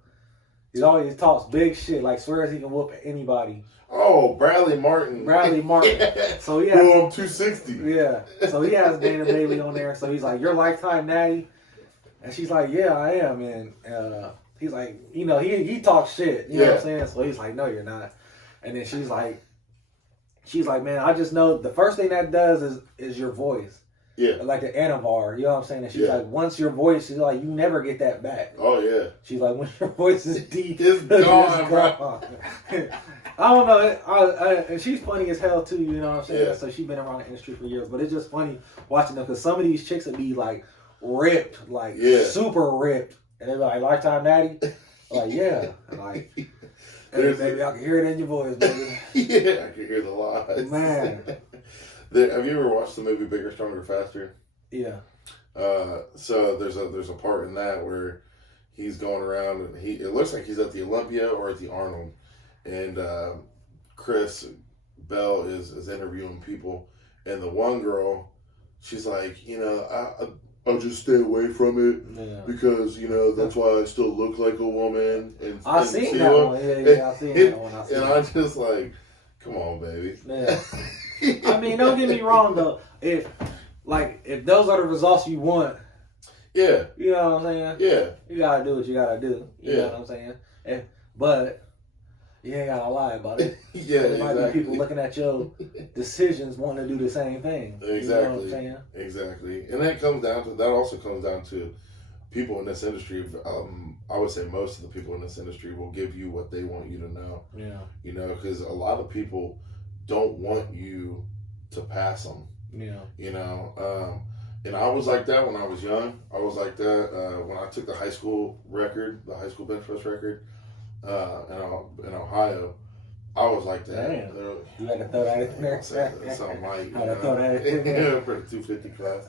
He always talks big shit, like swears he can whoop anybody. Oh, Bradley Martin. Yeah. So he has, I'm 260. Yeah. So he has Dana Bailey on there. So he's like, "You're lifetime natty," and she's like, "Yeah, I am." And he's like, you know, he talks shit. You know what I'm saying? So he's like, "No, you're not." And then she's like, "Man, I just know the first thing that does is your voice." Yeah. Like the Anavar, you know what I'm saying? And she's like, once your voice, she's like, you never get that back. Oh, yeah. She's like, when your voice is deep, it's gone. I don't know. And she's funny as hell, too, you know what I'm saying? Yeah. So she's been around the industry for years. But it's just funny watching them because some of these chicks would be like ripped, like super ripped. And they're like, Lifetime natty? Like, yeah. Like, hey, baby, I can hear it in your voice, baby. Yeah, I can hear the lies. Man. Have you ever watched the movie Bigger, Stronger, Faster? Yeah. So there's a part in that where he's going around and it looks like he's at the Olympia or at the Arnold, and Chris Bell is interviewing people, and the one girl, she's like, you know, I'll just stay away from it because, you know, that's why I still look like a woman. And I seen that one. Yeah, I seen that one. And I'm just like, come on, baby. Yeah. I mean, don't get me wrong though. If those are the results you want, you know what I'm saying? Yeah, you gotta do what you gotta do. You know what I'm saying? But you ain't gotta lie about it. There might be people looking at your decisions wanting to do the same thing. Exactly. You know what I'm saying? Exactly. And that also comes down to people in this industry. I would say most of the people in this industry will give you what they want you to know. Yeah. You know, because a lot of people don't want you to pass them. Yeah. You know, and I was like that when I was young. I was like that when I took the high school bench press record in Ohio. I was like that. Damn. You had to throw that in there. Something like, you know, throw that in there. for the 250 class.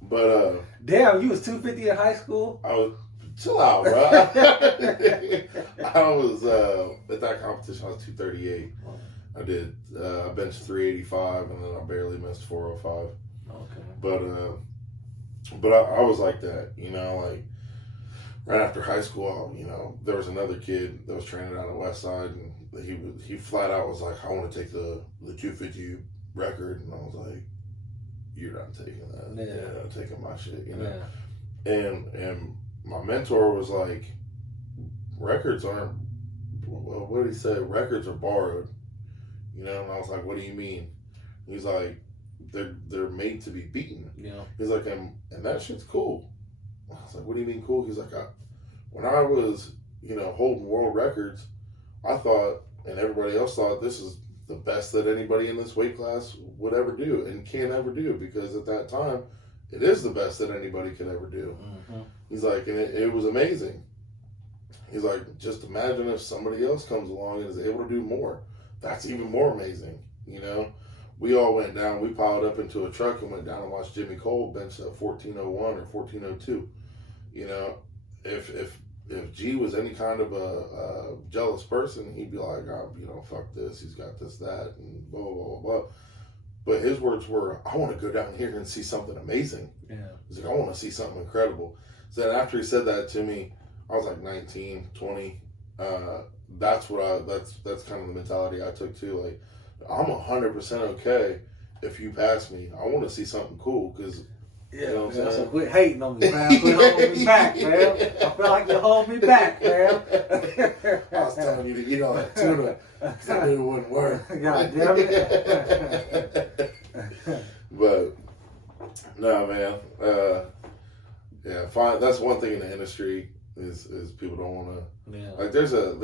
But damn, you was 250 in high school? I was, chill out, bro. I was at that competition. I was 238. I did. I benched 385, and then I barely missed 405. Okay. But I was like that, you know, like right after high school, you know, there was another kid that was training out of West Side, and he flat out was like, I want to take the 250 record, and I was like, you're not taking that. Yeah. You're not taking my shit, you know. Yeah. And my mentor was like, records aren't. Well, what did he say? Records are borrowed. You know, and I was like, what do you mean? He's like, they're made to be beaten. Yeah. He's like, and that shit's cool. I was like, what do you mean cool? He's like, when I was, you know, holding world records, I thought, and everybody else thought, this is the best that anybody in this weight class would ever do and can ever do, because at that time, it is the best that anybody could ever do. Mm-hmm. He's like, and it was amazing. He's like, just imagine if somebody else comes along and is able to do more. That's even more amazing, you know? We all went down, we piled up into a truck and went down and watched Jimmy Cole bench at 1401 or 1402. You know, if G was any kind of a jealous person, he'd be like, oh, you know, fuck this, he's got this, that, and blah, blah, blah, blah. But his words were, I want to go down here and see something amazing. Yeah. He's like, I want to see something incredible. So then after he said that to me, I was like 19, 20. That's kind of the mentality I took too. Like, I'm 100% okay if you pass me. I want to see something cool, because you know what I'm saying? So quit hating on me, man. Quit holding me back, man. I feel like you hold me back, man. I was telling you to eat all that tuna because I knew it wouldn't work. God damn it. But no, man. Yeah, fine. That's one thing in the industry is people don't want to. Yeah. Like there's a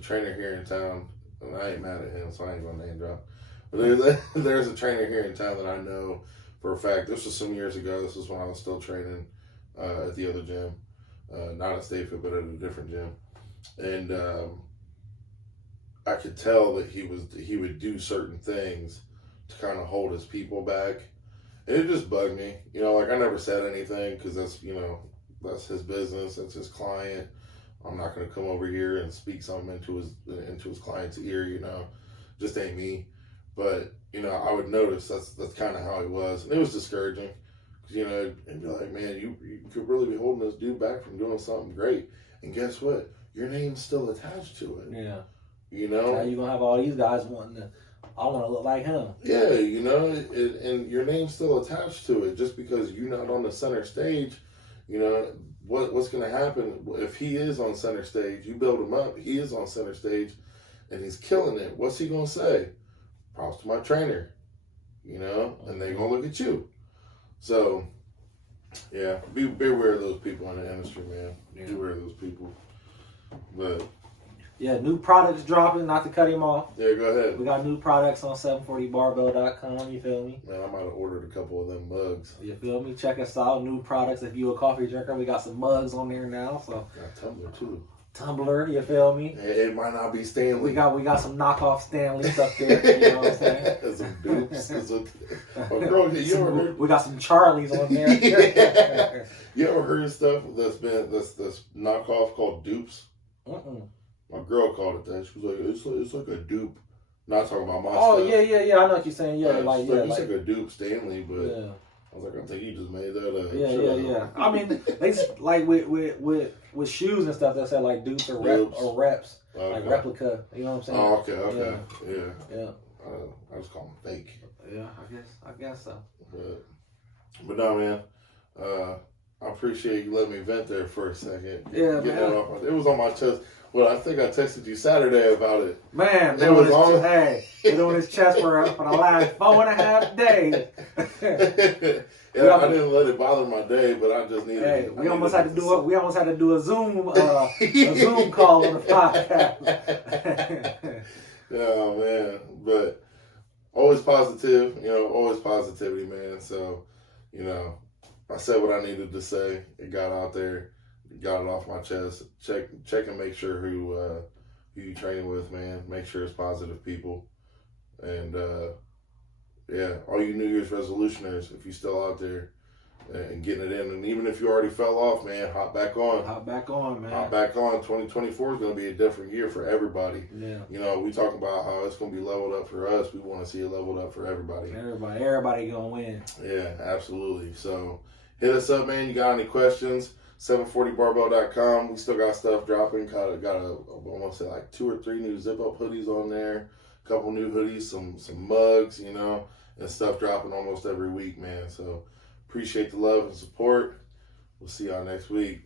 trainer here in town, and I ain't mad at him, so I ain't gonna name drop. But there's a trainer here in town that I know for a fact. This was some years ago. This was when I was still training at the other gym, not at Statefit, but at a different gym. And I could tell that he would do certain things to kind of hold his people back, and it just bugged me. You know, like I never said anything because that's his business, that's his client. I'm not gonna come over here and speak something into his client's ear. You know, just ain't me. But, you know, I would notice that's kind of how he was. And it was discouraging. Because, you know, and be like, man, you could really be holding this dude back from doing something great. And guess what? Your name's still attached to it. Yeah. You know? Now you're going to have all these guys wanting to, I want to look like him. Yeah, you know, and your name's still attached to it. Just because you're not on the center stage, you know, what's going to happen if he is on center stage? You build him up, he is on center stage, and he's killing it. What's he going to say? Props to my trainer, you know, and they're going to look at you. So, yeah, be aware of those people in the industry, man. Yeah. Be aware of those people. But, yeah, new products dropping, not to cut him off. Yeah, go ahead. We got new products on 740barbell.com, you feel me? Man, I might have ordered a couple of them mugs. You feel me? Check us out, new products. If you a coffee drinker, we got some mugs on there now. So got Tumbler, too. Tumbler, you feel me? It might not be Stanley. We got some knockoff Stanley stuff there. You know what I'm saying? Some dupes. Girl, you ever heard? We got some Charlies on there. Yeah. You ever heard of stuff that's knockoff called dupes? My girl called it that. She was like, it's like a dupe. Not talking about my stuff. Oh yeah. I know what you're saying. Yeah, it's like a dupe Stanley, but. Yeah. I was like, I think you just made that up. Yeah. I mean, they just, like with shoes and stuff, they say like dupes or reps, okay. Like replica. You know what I'm saying? Oh, okay. Yeah. I just call them fake. Yeah, I guess so. But no, man. I appreciate you letting me vent there for a second. Yeah, man. It was on my chest. Well, I think I texted you Saturday about it. Man, it was on. Been on his chest for the last 4.5 days. Yeah, I didn't let it bother my day, but I just needed. Hey, we almost had to do a Zoom call on the podcast. Oh man, but always positive. You know, always positivity, man. So, you know, I said what I needed to say. It got out there. Got it off my chest. Check and make sure who you training with, man. Make sure it's positive people. And yeah, all you New Year's resolutioners, if you're still out there and getting it in, and even if you already fell off, man, hop back on. Hop back on, man. Hop back on. 2024 is going to be a different year for everybody. Yeah. You know, we talk about how it's going to be leveled up for us. We want to see it leveled up for everybody. Everybody going to win. Yeah, absolutely. So hit us up, man. You got any questions? 740barbell.com. We still got stuff dropping. Got I want to say like 2 or 3 new zip up hoodies on there. A couple new hoodies, some mugs, you know, and stuff dropping almost every week, man. So appreciate the love and support. We'll see y'all next week.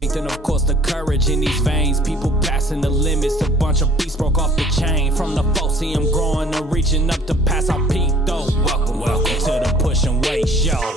And of course the courage in these veins, people passing the limits, a bunch of beasts broke off the chain. From the folks, see them growing and reaching up to pass our peak though. Welcome to the Push and Weight Show.